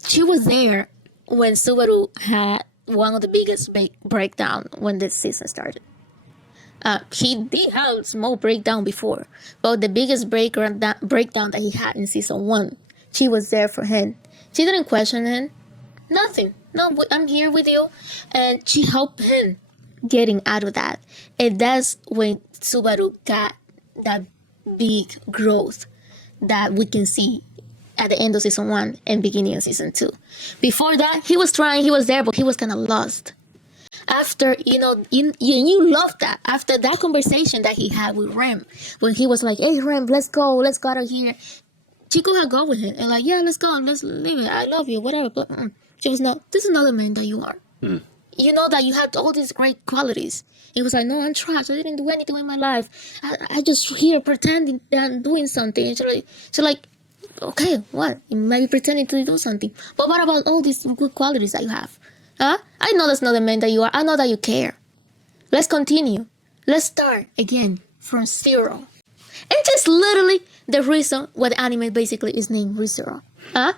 She was there when Subaru had one of the biggest breakdown when this season started. He did have a small breakdown before, but the biggest breakdown that he had in season 1, she was there for him. She didn't question him, nothing. No, I'm here with you, and she helped him getting out of that. And that's when Subaru got that big growth that we can see at the end of season 1 and beginning of season 2. Before that, he was trying, he was there, but he was kind of lost. After, you love that. After that conversation that he had with Rem, when he was like, "Hey, Rem, let's go out of here." Chico had gone with him and like, "Yeah, let's go, let's leave it. I love you, whatever." But she was not, "This is not the man that you are. You know that you had all these great qualities." He was like, "No, I'm trash. I didn't do anything in my life. I just here pretending that I'm doing something." And she's like, okay, what? You might be pretending to do something. But what about all these good qualities that you have? Huh? I know that's not the man that you are. I know that you care. Let's continue. Let's start again from zero. And just literally the reason why the anime basically is named ReZero. Huh?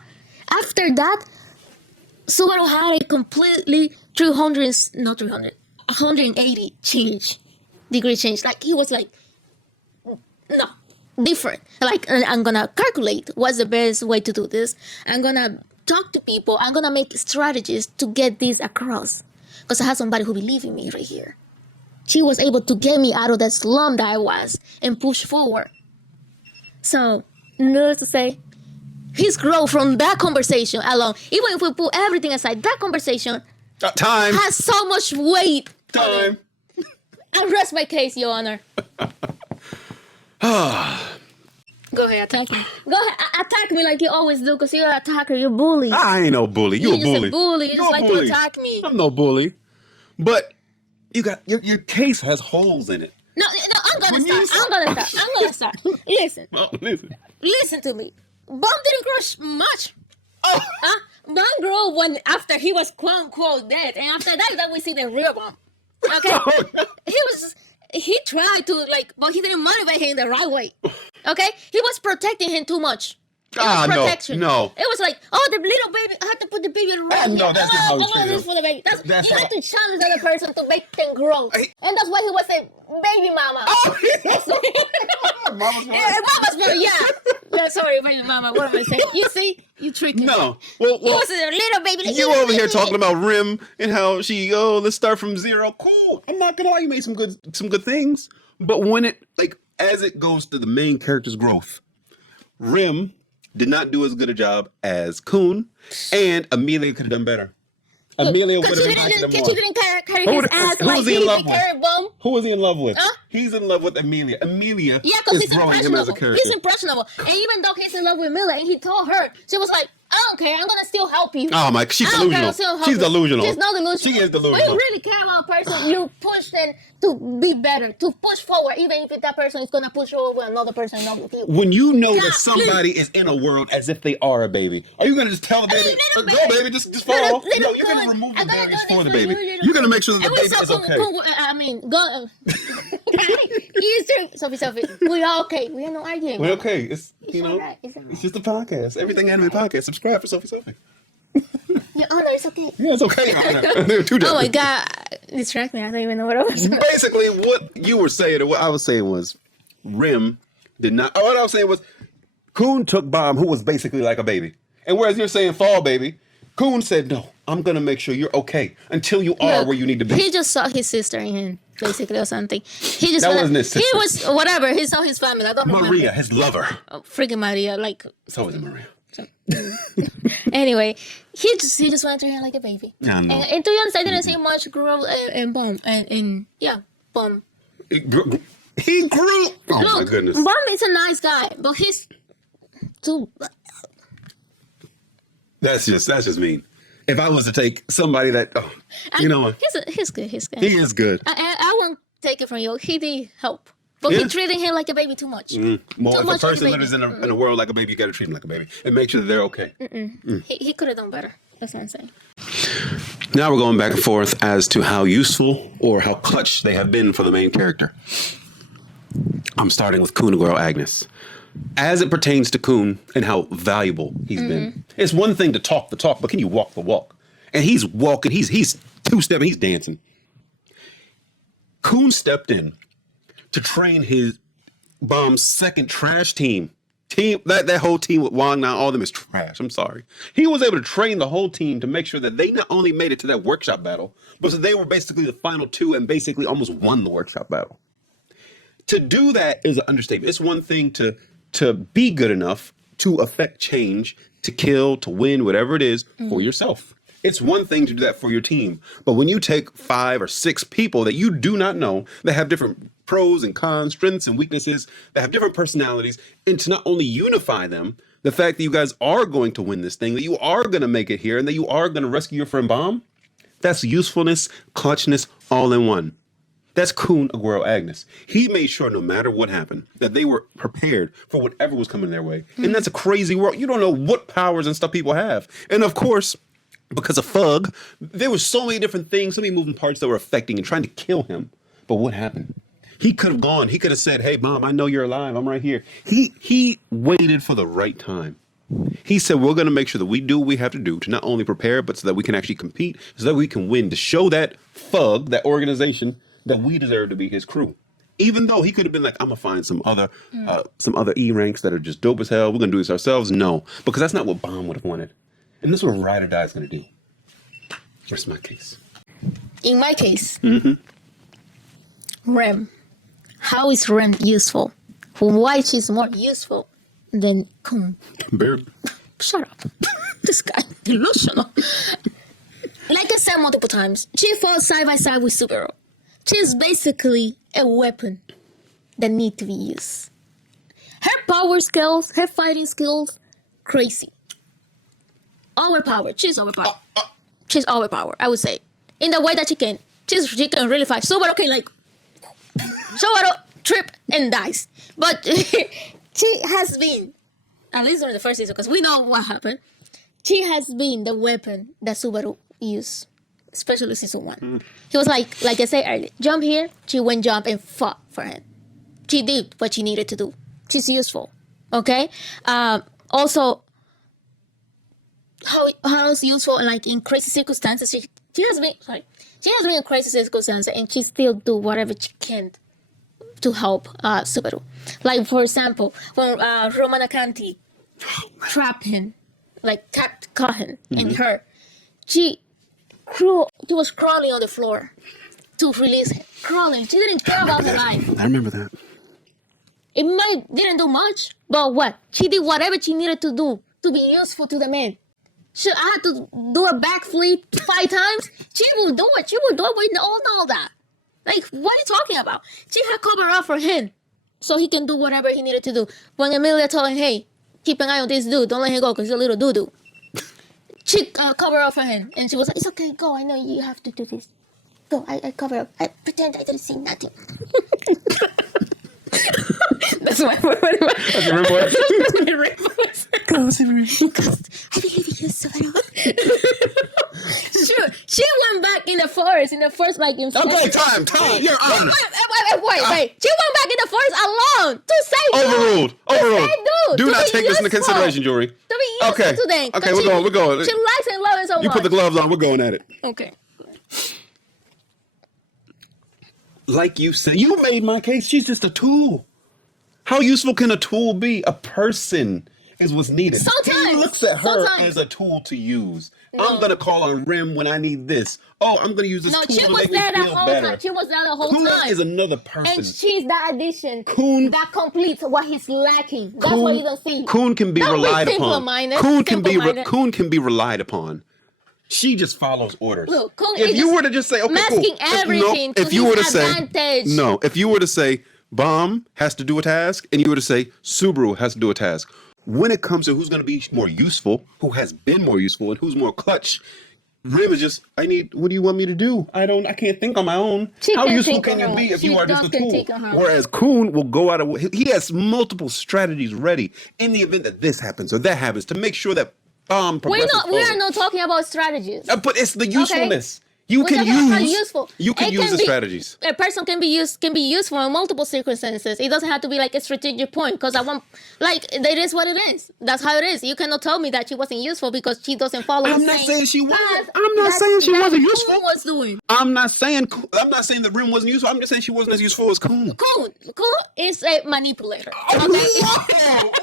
After that, Subaru had a completely 180 degree change. Like, he was like, no, different. Like, I'm gonna calculate what's the best way to do this. I'm gonna talk to people. I'm gonna make strategies to get this across. Because I have somebody who believes in me right here. She was able to get me out of that slum that I was and push forward. So, needless to say, his growth from that conversation alone, even if we put everything aside, that conversation time has so much weight. time. I rest my case, Your Honor. Go ahead, attack me. Go ahead, attack me like you always do, because you're an attacker, you're a bully. I ain't no bully. You a just bully. a bully. You just like to attack me. I'm no bully. But you got your case has holes in it. No, I'm gonna start. Listen. Oh, listen. Listen to me. Bomb didn't grow much. Bomb grew when after he was quote unquote dead, and after that we see the real Bomb. Okay, he tried to but he didn't motivate him the right way. Okay, he was protecting him too much. Protection. No. It was like, oh, the little baby, I have to put the baby around. No, that's not how it's this for the baby. You how- have to challenge the other person to make them grow. And that's why he was a baby mama. Mama's mama. Mama's mama, yeah. Sorry, baby mama. What am I saying? You see? You tricked me. No. Well, He was a little baby. you over here talking about REM and how let's start from zero. Cool. I'm not gonna lie, you made some good things. But when as it goes to the main character's growth, REM did not do as good a job as Khun, and Amelia could have done better. Amelia would have been Because you more. didn't carry his ass who like was he in love with? carried Bomb. Who was he in love with? Huh? He's in love with Amelia. Amelia Yeah, because is he's growing him as a impressionable. character. He's impressionable. And even though he's in love with Mila, and he told her, she was like, I don't care, I'm going to still help you. Oh my, she's I don't care, delusional. I'll still help She's you. delusional. She's not delusional. She is delusional. When you really care about a person, you push them to be better, to push forward, even if that person is going to push over another person not with you. When you know Yeah, that somebody is in a world as if they are a baby, are you going to just tell the baby, little go baby. baby, just fall? No, you're going to remove the barriers for the baby. You're going to make sure that the baby is okay. Sophie, we are okay. We are not arguing. We're okay. It's, alright, it's alright. it's just a podcast. Everything Anime Podcast. Subscribe for Sophie. Your Honor, it's okay. Yeah, it's okay. They're two Oh my different. God. Distract me. I don't even know what I was saying. Basically, what you were saying and what I was saying was REM did not. What I was saying was Khun took Bomb, who was basically like a baby. And whereas you're saying fall baby, Khun said, no, I'm going to make sure you're okay until you are Look, where you need to be. He just saw his sister in him, basically, or something. He just That wasn't his sister. He was whatever. He saw his family. I don't Maria, remember. his lover. Oh, freaking Maria, like. So was it Maria. Anyway, he just went through him like a baby. Yeah, I know. And to be honest, I didn't see much growth and Bomb and Bomb. He grew. Oh my Look, goodness. Bomb is a nice guy, but he's too. That's just mean. If I was to take somebody that, you know what? He's good. He's good. He is good. I won't take it from you. He did help. But Yeah. he treated him like a baby too much. More Too if a much like a person baby. lives in a world like a baby, you got to treat them like a baby and make sure that they're okay. He could have done better. That's what I'm saying. Now we're going back and forth as to how useful or how clutch they have been for the main character. I'm starting with Khun Aguero Agnes. As it pertains to Khun and how valuable he's been, it's one thing to talk the talk, but can you walk the walk? And he's walking, he's two-stepping, he's dancing. Khun stepped in to train his Bomb's second trash team. That whole team with Wang, now all of them is trash. I'm sorry. He was able to train the whole team to make sure that they not only made it to that workshop battle, but so they were basically the final two and basically almost won the workshop battle. To do that is an understatement. It's one thing to be good enough to affect change, to kill, to win, whatever it is for yourself. It's one thing to do that for your team. But when you take 5 or 6 people that you do not know, that have different pros and cons, strengths and weaknesses, that have different personalities, and to not only unify them, the fact that you guys are going to win this thing, that you are going to make it here, and that you are going to rescue your friend Bomb, that's usefulness, clutchness, all in one. That's Khun, Aguero, Agnes. He made sure no matter what happened, that they were prepared for whatever was coming their way. And that's a crazy world. You don't know what powers and stuff people have. And of course, because of Fug, there were so many different things, so many moving parts that were affecting and trying to kill him. But what happened? He could have gone. He could have said, hey, Mom, I know you're alive. I'm right here. He waited for the right time. He said, we're going to make sure that we do what we have to do to not only prepare, but so that we can actually compete, so that we can win, to show that Fug, that organization, that we deserve to be his crew. Even though he could have been like, I'm going to find some other E ranks that are just dope as hell. We're going to do this ourselves. No, because that's not what Bomb would have wanted. And this is what Ride or Die is going to do. Here's my case. In my case, REM. How is REM useful? Why she's more useful than Khun? Shut up. This guy delusional. Like I said multiple times, she fought side by side with Subaru. She's basically a weapon that need to be used. Her power skills, her fighting skills, crazy. Overpowered. She's overpowered. She's overpowered, I would say. In the way that she can really fight. Subaru can like Subaru trip and dies. But she has been, at least in the first season, because we know what happened. She has been the weapon that Subaru used, especially season 1. He was like I said earlier, jump here. She went jump and fought for him. She did what she needed to do. She's useful. Okay. Also, how is useful like in crazy circumstances. She has been in crazy circumstances, and she still do whatever she can to help Subaru. Like for example, when Romanakanti trapped him, like caught him and her, she was crawling on the floor to release him. Crawling. She didn't care about her life. I remember that. It didn't do much, but what? She did whatever she needed to do to be useful to the man. I had to do a backflip 5 times. She will do it. She will do it. We all know that. Like, what are you talking about? She had cover up for him, so he can do whatever he needed to do. When Emilia told him, hey, keep an eye on this dude. Don't let him go because he's a little doo-doo. She covered up for him, and she was like, it's okay, go. I know you have to do this. Go, I cover up. I pretend I didn't see nothing. That's my favorite. That's your voice. That's my favorite voice. I believe in you, Subaru. She went back in the forest, like in Okay, time, you're on. Wait. She went back in the forest alone to save Overruled. dude. Do not take this into consideration, Jory. To be useful to them. Okay, we're going. She likes and loves it so much. You put the gloves on, we're going at it. Okay. Like you said, you made my case. She's just a tool. How useful can a tool be? A person is what's needed. Sometimes. He looks at her as a tool to use. No. I'm going to call on REM when I need this. Oh, I'm going to use this tool to make me feel better. She was there the whole time. Khun is another person. And she's that addition Khun, that completes what he's lacking. That's what you don't see. Khun can be relied upon. Khun can be relied upon. She just follows orders. Look, if you were to just say, okay, masking everything to his advantage. If you were to say, Bomb has to do a task, and you were to say, Subaru has to do a task. When it comes to who's going to be more useful, who has been more useful, and who's more clutch, REM is just, what do you want me to do? I can't think on my own. How useful can you be if you are just a tool? Whereas Khun will go out of, he has multiple strategies ready in the event that this happens or that happens to make sure that Bomb progresses forward. We are not talking about strategies. But it's the usefulness. Okay? You can use the strategies. A person can be useful in multiple circumstances. It doesn't have to be like a strategic point because it is what it is. That's how it is. You cannot tell me that she wasn't useful because she doesn't follow. I'm not saying she wasn't. I'm not saying she wasn't useful. Khun was doing. I'm not saying that REM wasn't useful. I'm just saying she wasn't as useful as Khun. Khun is a manipulator. Whoa!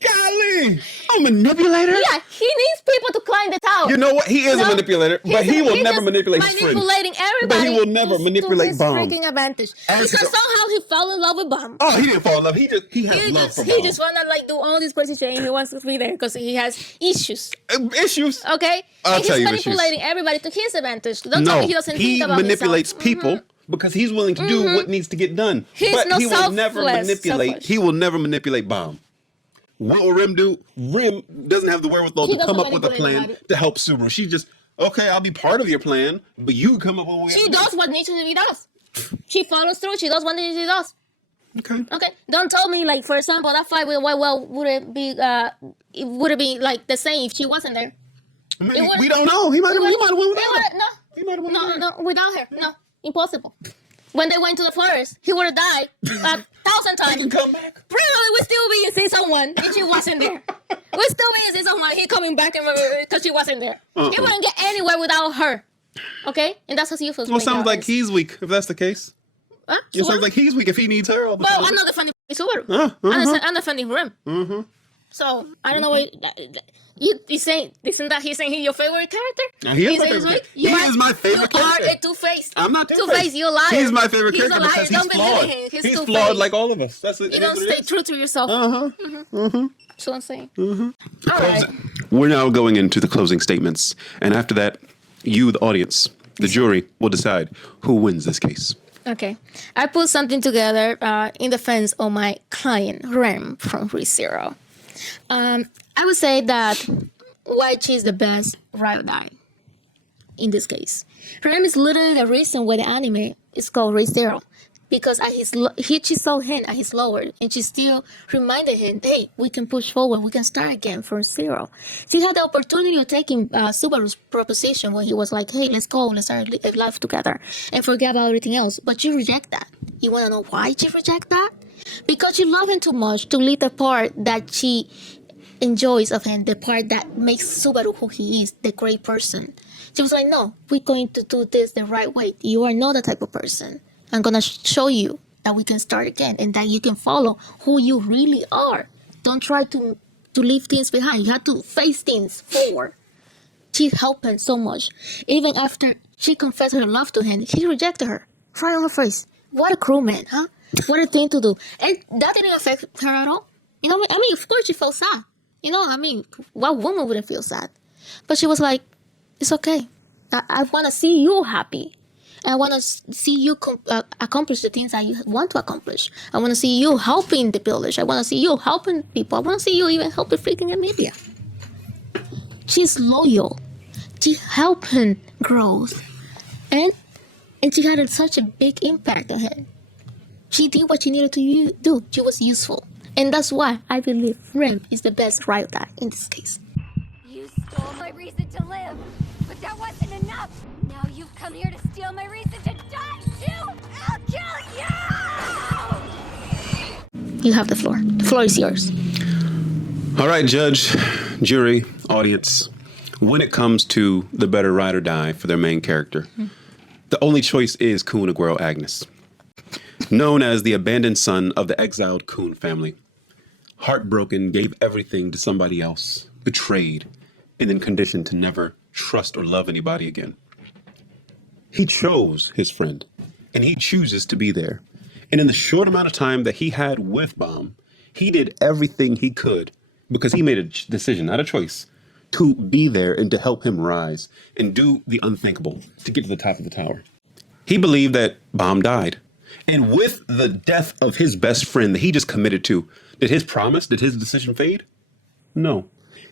Golly! A manipulator? Yeah, he needs people to climb the tower. You know what? He is a manipulator, but he will never manipulate his friends. Manipulating everybody. But he will never manipulate Bomb. Freaking advantage. Because somehow he fell in love with Bomb. Oh, he didn't fall in love. He has love for Bomb. He just wanna do all these crazy shit. He wants to be there because he has issues. Issues? Okay? I'll tell you issues. He's manipulating everybody to his advantage. Don't tell me he doesn't think about manipulates himself. people. Because he's willing to do what needs to get done. He will never manipulate Bomb. What will REM do? REM doesn't have the wherewithal to come up with a plan to help Subaru. She just, okay, I'll be part of your plan, but you come up with She does what needs to be done. She follows through. She does what she does. Okay. Okay. Don't tell me, like, for example, that fight with Well would it be like the same if she wasn't there? I mean, we don't know. He might have won without her. No. He might have won without her. No, without her. No. Impossible. When they went to the forest, he would have died 1,000 times. He can come back. Probably we still be seeing someone if she wasn't there. We still be seeing someone. He coming back because she wasn't there. He wouldn't get anywhere without her. Okay, and that's how you feel. Well, it sounds like he's weak. If that's the case, huh? it sounds like he's weak if he needs her all the time. Well, I'm not defending Subaru. I'm defending REM. So I don't know what you saying. Isn't that he's saying he's your favorite character? He is my favorite character. You are a two-faced. I'm not two-faced. You're a liar. He's my favorite He's character a liar. because Don't he's believe flawed. him. He's He's two-faced. flawed like all of us. That's it. You don't stay true to yourself. That's what I'm saying. All right. We're now going into the closing statements, and after that, you, the audience, the jury, will decide who wins this case. Okay. I put something together in defense of my client, REM from ReZero. I would say that why she's the best ride or die in this case. REM is literally the reason why the anime is called ReZero. Because she saw him at his lower, and she still reminded him, hey, we can push forward, we can start again from zero. She had the opportunity of taking Subaru's proposition when he was like, hey, let's go, let's start life together, and forget about everything else. But she reject that. You want to know why she reject that? Because she loved him too much to leave the part that she enjoys of him, the part that makes Subaru who he is, the great person. She was like, no, we're going to do this the right way. You are not the type of person. I'm going to show you that we can start again and that you can follow who you really are. Don't try to leave things behind. You have to face things forward. She helped him so much. Even after she confessed her love to him, he rejected her. Right on her face. What a cruel man, huh? What a thing to do. And that didn't affect her at all. You know, I mean, of course she felt sad. You know, I mean, what woman wouldn't feel sad? But she was like, it's okay. I want to see you happy. I want to see you accomplish the things that you want to accomplish. I want to see you helping the village. I want to see you helping people. I want to see you even helping freaking Namibia. She's loyal. She helped him grow. And she had such a big impact on him. She did what she needed to do. She was useful. And that's why I believe REM is the best ride or die in this case. You stole my reason to live, but that wasn't enough. Now you've come here to steal my reason to die too. I'll kill you! You have the floor. The floor is yours. All right, judge, jury, audience. When it comes to the better ride or die for their main character, the only choice is Khun Aguero Agnes. Known as the abandoned son of the exiled Khun family. Heartbroken, gave everything to somebody else, betrayed, and then conditioned to never trust or love anybody again. He chose his friend, and he chooses to be there. And in the short amount of time that he had with Bomb, he did everything he could because he made a decision, not a choice, to be there and to help him rise and do the unthinkable to get to the top of the tower. He believed that Bomb died. And with the death of his best friend that he just committed to, did his decision fade? No.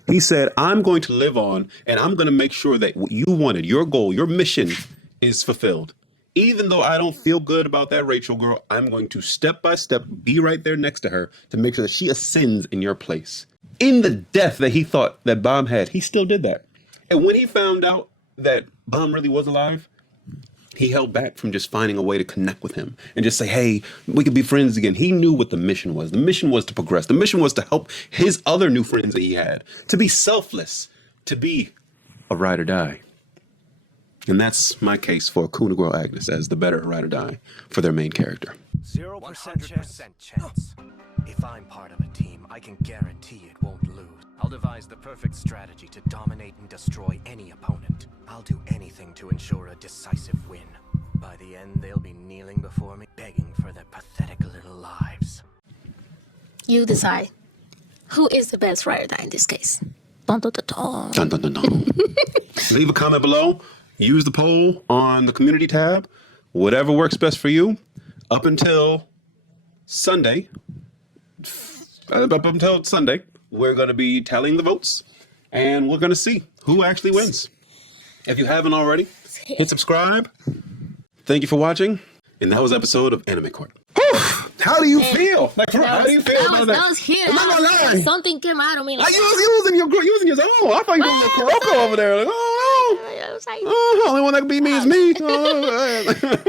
He said, I'm going to live on and I'm going to make sure that what you wanted, your goal, your mission is fulfilled. Even though I don't feel good about that Rachel girl, I'm going to step by step be right there next to her to make sure that she ascends in your place. In the death that he thought that Bomb had, he still did that. And when he found out that Bomb really was alive, he held back from just finding a way to connect with him and just say, hey, we could be friends again. He knew what the mission was. The mission was to progress. The mission was to help his other new friends that he had, to be selfless, to be a ride or die. And that's my case for Khun Aguero Agnes as the better ride or die for their main character. 0% chance. If I'm part of a team, I can guarantee it won't lose. I'll devise the perfect strategy to dominate and destroy any opponent. I'll do anything to ensure a decisive win. By the end, they'll be kneeling before me, begging for their pathetic little lives. You decide. Who is the best ride or die in this case? Dun, dun, dun, dun. Dun, dun, dun, dun. Leave a comment below. Use the poll on the community tab. Whatever works best for you. Up until Sunday, we're going to be tallying the votes. And we're going to see who actually wins. If you haven't already, hit subscribe. Thank you for watching. And that was an episode of Anime Court. How do you feel? Like, how do you feel about that? That was here. I'm not gonna lie. Something came out of me. Like, You was in your own. I thought you were a little Kuroko over there. Like, I was like, the only one that can beat me is me.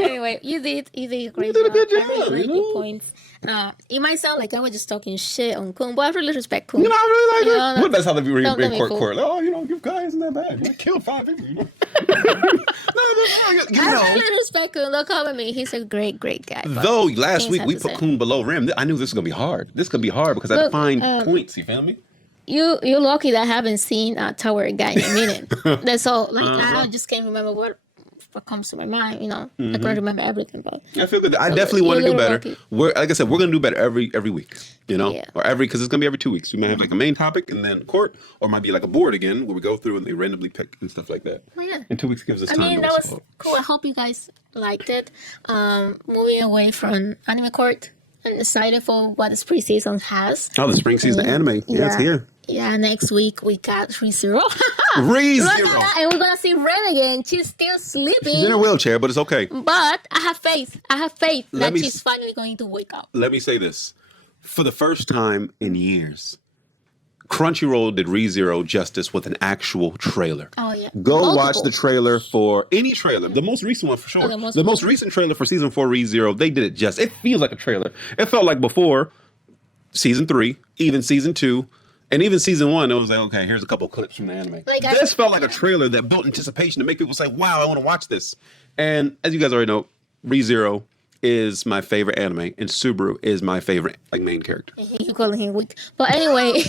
anyway, you did a great did a job. good job, I really agree you with know? your points. It might sound like I was just talking shit on Khun, but I really respect Khun. You know, I really like You it. know, Well, that's how they read don't get me court. fooled. Oh, you guys isn't that bad. You killed 5 people. You know? I really respect Khun. Don't come at me. He's a great guy. but Though last things week have we to put say. Khun below Rim, I knew this was gonna be hard. This could be hard because I had to Look, find points. You feel me? You're lucky that I haven't seen Tower Guy in a minute. That's all. Like I just can't remember what comes to my mind. You know, I can't remember everything, but I feel good. I definitely want to you're do a little better. lucky. Like I said, we're gonna do better every week. You know, Yeah. or because it's gonna be every 2 weeks. We might have like a main topic and then court, or it might be like a board again where we go through and they randomly pick and stuff like that. Oh, yeah. And 2 weeks gives us I time. mean, to that was also- cool. I hope you guys liked it. Moving away from Anime Court, I'm excited for what this preseason has. Oh, the spring season anime. Yeah, it's here. Yeah, next week we got ReZero. ReZero. And we're gonna see Ren again. She's still sleeping. She's in a wheelchair, but it's okay. But I have faith. Let that me she's finally going to wake up. Let me say this. For the first time in years, Crunchyroll did ReZero justice with an actual trailer. Oh, yeah. Go Multiple. watch the trailer for any trailer. The most recent one for sure. the most The most recent trailer for season 4 ReZero, they did it just. It feels like a trailer. It felt like before season 3, even season 2, and even season 1, it was like, okay, here's a couple clips from the anime. This felt like a trailer that built anticipation to make people say, wow, I want to watch this. And as you guys already know, ReZero is my favorite anime, and Subaru is my favorite main character. You calling him weak. But anyway.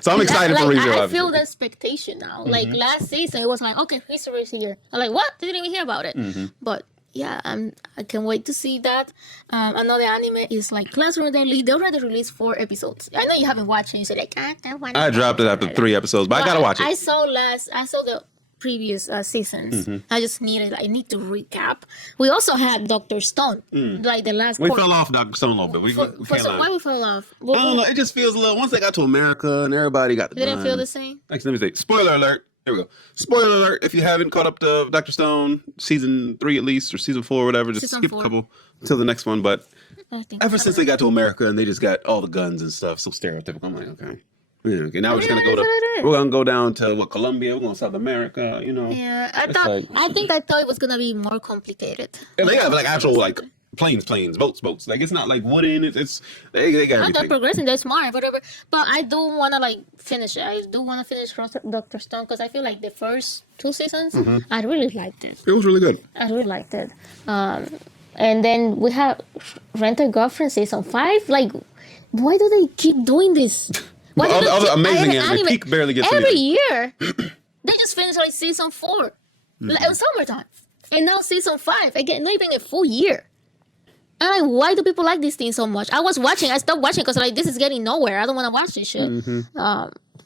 So I'm excited for ReZero. I feel the expectation now. Like last season, it was like, okay, ReZero is here. I'm like, what? Didn't even hear about it. But yeah, I can't wait to see that. Another anime is like Classroom. They already released 4 episodes. I know you haven't watched it. You said like, I dropped it after 3 episodes, but I gotta watch it. I saw the previous seasons. I just need to recap. We also had Dr. Stone, like the last. We fell off Dr. Stone a little bit. We can't lie. Why we fell off? I don't know. It just feels a little. Once they got to America and everybody got the Didn't feel the guns. same. Actually, let me say, spoiler alert. Here we go. Spoiler alert. If you haven't caught up to Dr. Stone, season 3 at least, or season 4, or whatever, just Season skip 4. a couple until the next one. But I think ever since they got to America and they just got all the guns and stuff, so stereotypical. I'm like, okay. Yeah, okay. Now we're just gonna go down to Colombia. We're going to South America. You know. Yeah, It's like- I thought it was gonna be more complicated. And they have actual planes, boats. Like it's not like wooden. It's they got Not that everything. progressing, they're smart, whatever. But I do want to finish it. I do want to finish Dr. Stone because I feel like the first 2 seasons, I really liked it. It was really good. I really liked it. And then we have Rent-A-Girlfriend season 5. Like, why do they keep doing this? Why Well, do they other keep amazing adding anime. Peak barely gets every anything. year. They just finished season 4, like summertime, and now season 5 again. Not even a full year. And like, why do people like this thing so much? I stopped watching because this is getting nowhere. I don't want to watch this shit.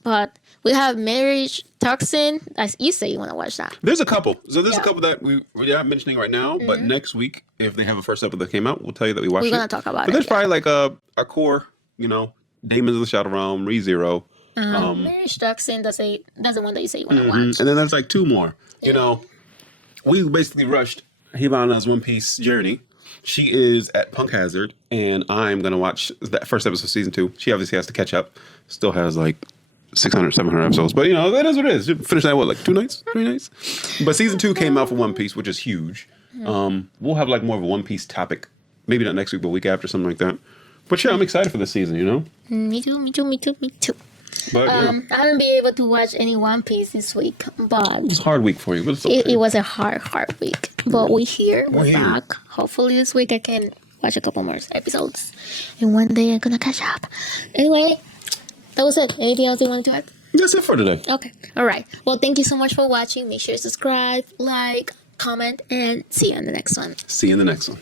But we have Marriage Toxin. As you say, you want to watch that. There's a couple. So there's a couple that we're not mentioning right now, but next week, if they have a first episode that came out, we'll tell you that we watched it. We're gonna talk about But it, there's probably like our core, Demons of the Shadow Realm, ReZero. Marriage Toxin, that's the one that you say you want to watch. And then there's like 2 more. You know, we basically rushed Hibana's One Piece journey. She is at Punk Hazard, and I'm going to watch that first episode of season 2. She obviously has to catch up. Still has like 600, 700 episodes. But, that is what it is. She finished that, like 2 nights? 3 nights? But season 2 came out for One Piece, which is huge. We'll have like more of a One Piece topic. Maybe not next week, but week after, something like that. But yeah, I'm excited for this season, Me too. But I haven't been able to watch any One Piece this week, but it's a hard week for you, but it's okay. it was a hard week. But we're here. We're back. Hopefully this week I can watch a couple more episodes, and one day I'm gonna catch up. Anyway, that was it. Anything else you want to add? That's it for today. Okay. All right. Well, thank you so much for watching. Make sure to subscribe, like, comment, and see you on the next one. See you in the next one.